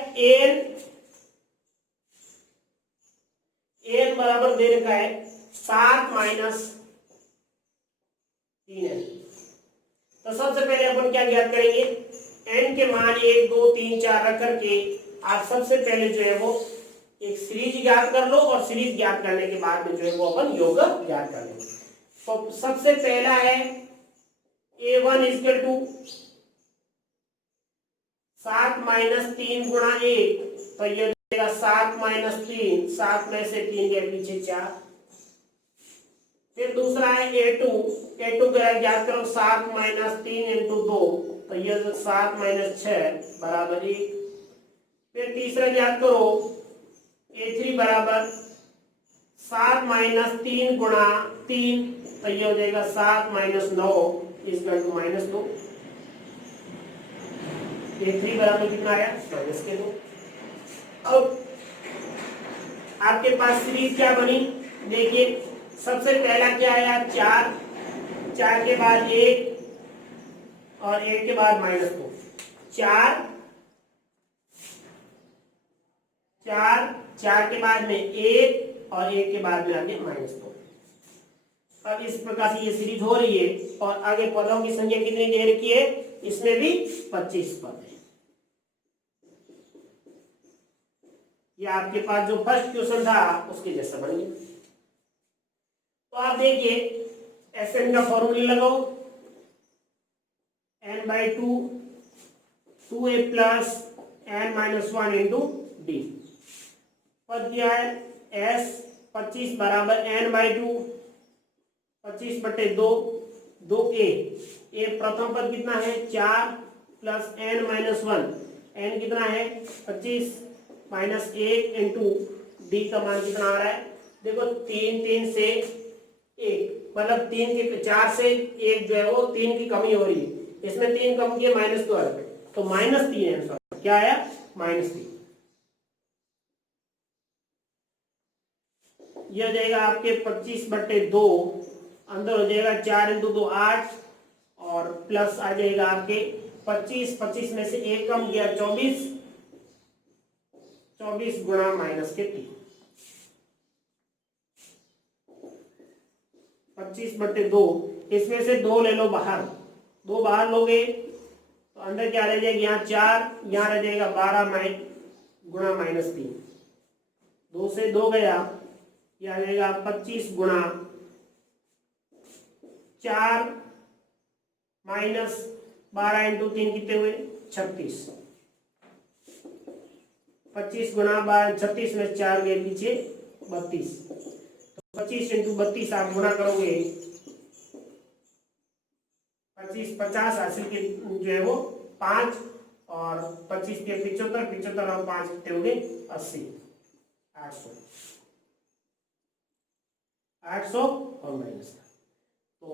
an बराबर दे रखा है 7 - 3 है, तो सबसे पहले अपन क्या ज्ञात करेंगे, n के मान 1 2 3 4 रख करके आप सबसे पहले जो है वो एक सीरीज ज्ञात कर लो और सीरीज ज्ञात करने के बाद में जो है वो अपन योग ज्ञात कर लेंगे। तो सबसे पहला है a1 इक्वल टू 7 माइनस 3 गुणा 1, तो ये देगा 7 माइनस 3, 7 में से 3 के पीछे 4। फिर दूसरा है a2 का ज्ञात करो 7 माइनस 3 इंटू 2, तो ये 7 माइनस 6 बराबर 1। फिर तीसरा ज्ञात करो a3 बराबर 7 माइनस 3 गुणा 3, तो ये हो जाएगा 7 minus 9 equal to minus 2। a3 बराबर कितना आया, माइनस के 2। अब आपके पास सीरीज क्या बनी, देखिए सबसे पहला क्या आया 4, 4 के बाद 1 और 1 के बाद माइनस 2, 4 4 4 के बाद में 1 और 1 के बाद में आगे माइनस 2। अब इस प्रकार से ये सीरीज हो रही है और आगे पदों की संख्या कितनी दे रखी है, इसमें भी 25 पद है। ये आपके पास जो फर्स्ट क्वेश्चन था उसके जैसा बन गया। तो आप देखिए Sn का फॉर्मूला लगाओ, n/2 2a plus n minus 1 into D. पद क्या है S 25 बराबर n/2 25 बटे 2 2a। प्रथम पद कितना है 4 प्लस n माइनस 1, n कितना है 25 माइनस 1 इंटू डी का मान कितना आ रहा है, देखो 3 3 से 1, मतलब 3 के 4 से 1 जो है वो 3 की कमी हो रही है, इसमें 3 कम किया माइनस 2 तो माइनस 3 आंसर क्या आया माइनस 3। यह हो जाएगा आपके 25 बटे 2, अंदर हो जाएगा 4 इंटू 2 8 और प्लस आ जाएगा आपके 25 में से 1 कम किया 24 गुणा माइनस के 3, 25 बटे 2, इसमें से 2 ले लो बाहर, 2 बाहर लोगे तो अंदर क्या रह जाएगा यहाँ 4, यहाँ रह जाएगा 12 गुणा माइनस 3, 2 से 2 गया, यह आ जाएगा 25 गुणा 4 माइनस 12 इंटू 3 कितने हुए 36, 25 गुणा 36 में 4 गए पीछे 32, तो 25 इंटू 32 आप गुणा करोगे 25 50 80 के जो है वो 5 और 25 के 75 75 और 5 कितने हो गए 80, 800 और माइनस, तो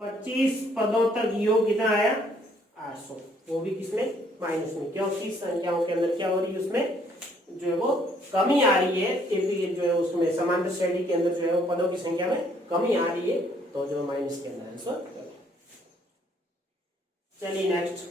25 पदों तक योग कितना आया 800, वो भी किसमें माइनस में, क्योंकि संख्याओं के अंदर क्या हो रही है उसमें जो है वो कमी आ रही है, जो है उसमें समांतर श्रेणी के अंदर जो है वो पदों की संख्या में कमी आ रही है, तो जो माइनस के अंदर आंसर। चलिए नेक्स्ट,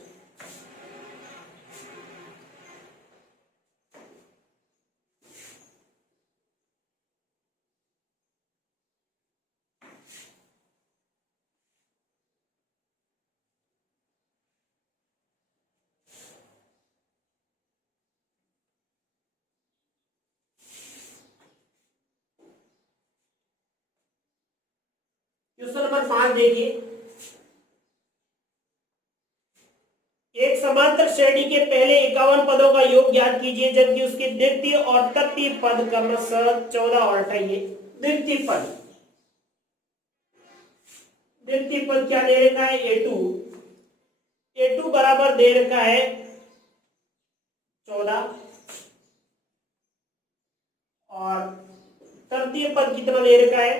क्वेश्चन नंबर 5 देखिए, एक समांतर श्रेणी के पहले 51 पदों का योग ज्ञात कीजिए, जबकि उसके द्वितीय और तृतीय पद क्रमशः 14 और 28। द्वितीय पद क्या दे रखा है a2 बराबर दे रखा है 14 और तृतीय पद कितना दे रखा है,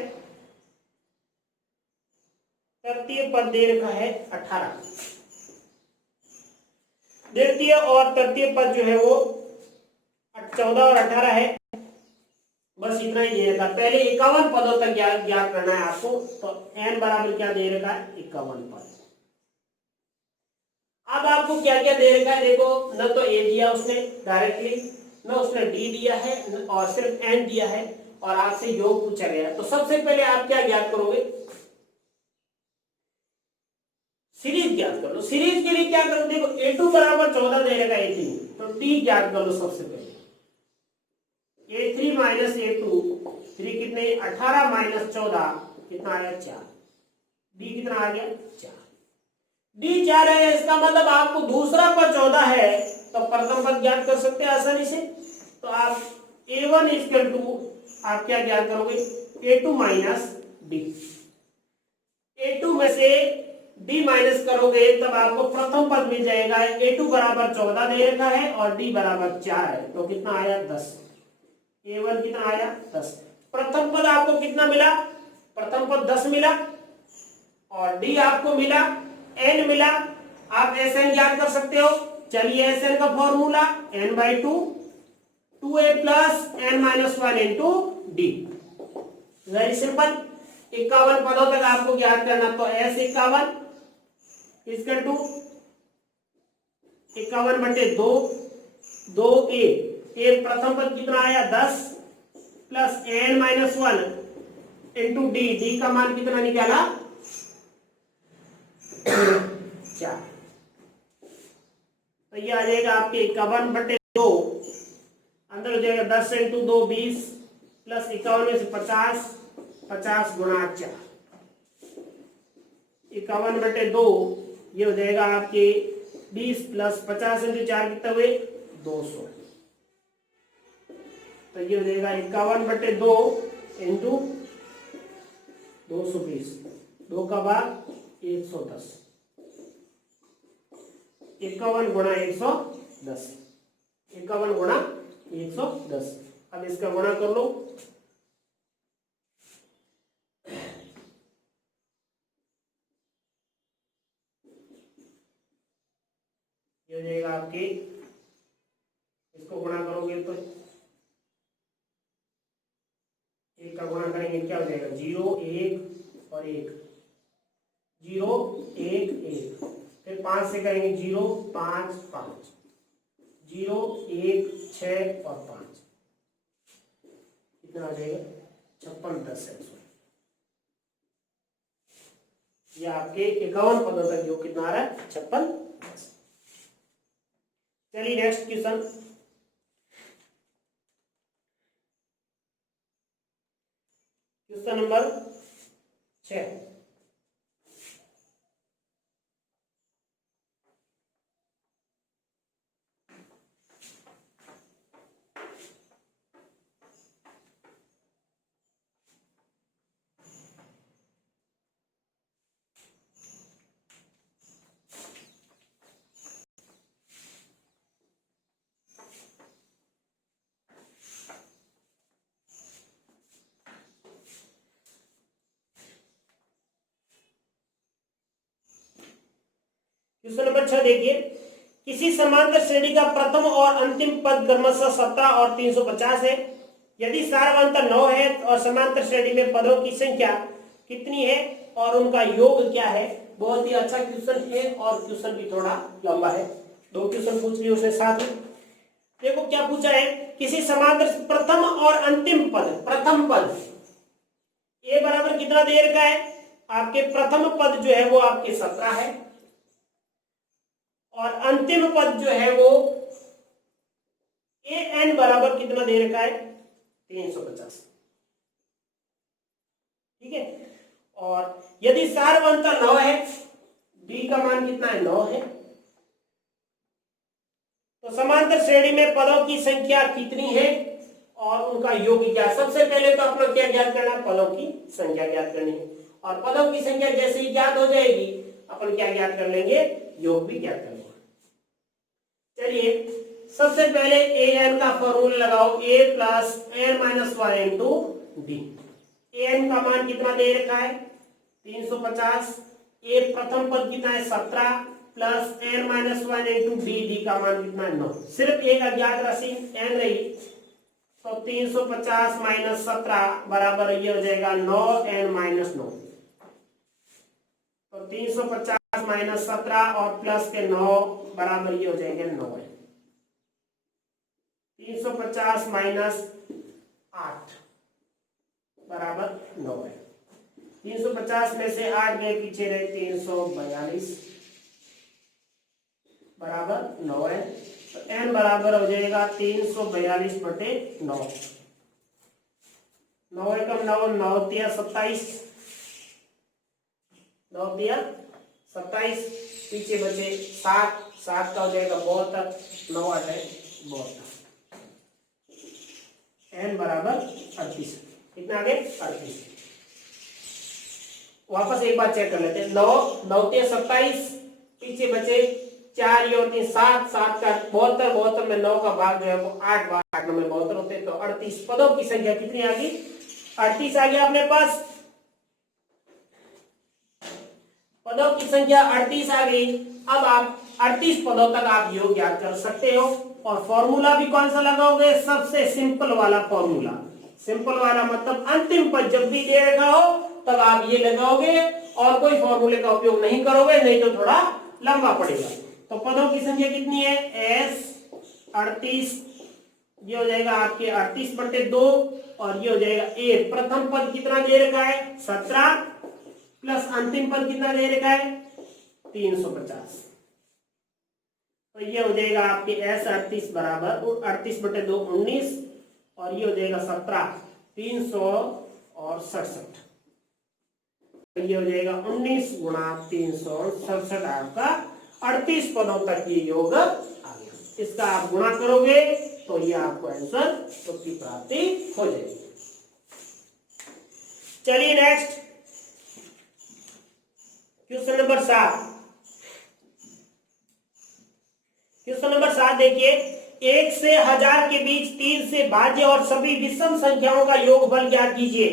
तृतीय पद दे रखा है 18। द्वितीय और तृतीय पद जो है वो 14 और 18 है, बस इतना ही दे रखा। पहले 51 पदों तक ज्ञात करना है आपको, तो n बराबर क्या दे रखा है 51 पद। अब आपको क्या क्या दे रखा है, देखो न तो a दिया उसने डायरेक्टली, न उसने d दिया है और सिर्फ n दिया है और आपसे योग पूछा गया। तो सबसे पहले आप क्या ज्ञात करोगे, सीरीज ज्ञात कर लो। सीरीज के लिए क्या करो, देखो A2 बराबर 14 दे रहेगा A3, तो D ज्ञात कर लो सबसे पहले। A3 माइनस A2, 3 कितने 18 माइनस 14 कितना आया 4, D कितना आ गया 4, D 4 है, इसका मतलब आपको दूसरा पद 14 है तो प्रथम पद ज्ञात कर सकते हैं आसानी से। तो आप A1 इक्वल टू आप क्या ज्ञात करोगे, A2 माइनस D, A2 में से D माइनस करोगे तब आपको प्रथम पद मिल जाएगा। A2 बराबर 14 दे रखा है और D बराबर 4 है, तो कितना आया 10, A1 कितना आया 10। प्रथम पद आपको कितना मिला, प्रथम पद 10 मिला और D आपको मिला n मिला। आप Sn ज्ञात कर सकते हो, चलिए Sn का formula n/2 2a plus n minus 1 into D, very simple. 51 पदों तक आपको ज्ञात करना, तो S51 इसका 2 51/2 2a, ए प्रथम पद कितना आया 10 plus n minus 1 into D का मान कितना निकाला 4, तो ये आ जाएगा आपके 51/2, अंदर हो जाएगा 10 इंटू 2 20 प्लस 51 में से 50 50 गुणा 4, 51/2 ये हो जाएगा आपके 20 प्लस 50 इंटू 4 कितना हुए 200, तो ये हो जाएगा 51/2 इंटू 220, 2 का भाग 110, 51 गुणा 110, 51 गुणा 110। अब इसका गुणा कर लो, ये हो जाएगा आपके, इसको गुणा करोगे तो एक का गुणा करेंगे क्या हो जाएगा 0 1 और 1 0 1 1, फिर 5 से करेंगे 0 5 5 0 1 6 और 5, कितना हो जाएगा 56 10 है। ये आपके 51 पदों तक जो कितना आ रहा है 56 10। चलिए next question, question number 6। Question number 6 देखिए, किसी समांतर श्रेणी का प्रथम और अंतिम पद क्रमशः 17 और 350 है। यदि सारवंतर 9 है और समांतर श्रेणी में पदों की संख्या कितनी है और उनका योग क्या है। बहुत ही अच्छा क्वेश्चन है और क्वेश्चन भी थोड़ा लंबा है, 2 क्वेश्चन पूछ लिए उसने साथ में। देखो क्या पूछा है, किसी समांतर प्रथम और अंतिम पद, प्रथम पद ए बराबर कितना दे रखा है, आपके प्रथम पद जो है वो आपके 17 है और अंतिम पद जो है वो ए एन बराबर कितना दे रखा है 350, ठीक है। और यदि सारवंतर 9 है, डी का मान कितना है 9 है, तो समांतर श्रेणी में पदों की संख्या कितनी है और उनका योग क्या। सबसे पहले तो अपना क्या ज्ञात करना है, पदों की संख्या ज्ञात करनी है और पदों की संख्या जैसे ही ज्ञात हो जाएगी अपन क्या ज्ञात कर लेंगे, योग भी ज्ञात कर लेंगे। चलिए सबसे पहले ए एन का फॉर्मूला लगाओ, A plus N minus 1 into D. A N का मान कितना दे रखा है 350, ए प्रथम पद कितना है 17 plus N minus 1 into D, D का मान कितना है 9। सिर्फ एक अज्ञात राशि एन रही, तो 350 माइनस 17 बराबर ये हो जाएगा 9 एन माइनस 9, तो 350 माइनस 17 और प्लस के 9 बराबर ये हो जाएंगे 9 है। 350 माइनस 8 बराबर 9 है। 350 में से 8 गए पीछे रहे 342 बराबर 9n, तो n बराबर हो जाएगा 342/9। 9 एकम 9, 9 तिया 27, 9 तिया 27, पीछे बचे 7, 7 का हो जाएगा 72, 9 8 72, n बराबर 38। कितना आ गए? 38। वापस एक बार चेक कर लेते हैं। 9, 9 तिया 27, पीछे बचे 4 ये और 3 7, 7 का 72, 72 में 9 का भाग जो है वो 8 बार 8 में 72 होते हैं, तो 38 पदों की संख्या कितनी आ गई? 38 आ गया अपने पास। पदों की संख्या 38 आ गई। अब आप 38 पदों तक आप योग याद कर सकते हो, और फॉर्मूला भी कौन सा लगाओगे? सबसे सिंपल वाला फॉर्मूला। सिंपल वाला मतलब अंतिम पद जब भी दे रखा हो तब आप ये लगाओगे और कोई फॉर्मूले का उपयोग नहीं करोगे, नहीं तो थोड़ा लंबा पड़ेगा। तो पदों की संख्या कितनी है? s 38, ये हो जाएगा आपके 38/2, और ये हो जाएगा a। प्रथम पद कितना दे रखा है? 17, प्लस अंतिम पद कितना दे रखा है? 350। तो ये हो जाएगा आपके s 38 बराबर 38/2 19, और ये हो जाएगा 17 367। तो ये हो जाएगा 19 गुणा 367, आपका 38 पदों तक ये योग आ गया। इसका आप गुणा करोगे तो ये आपको आंसर की प्राप्ति हो जाएगी। चलिए next question number 7। Question number 7 देखिए, 1 से 1000 के बीच 3 से भाज्य और सभी विषम संख्याओं का योगफल ज्ञात कीजिए।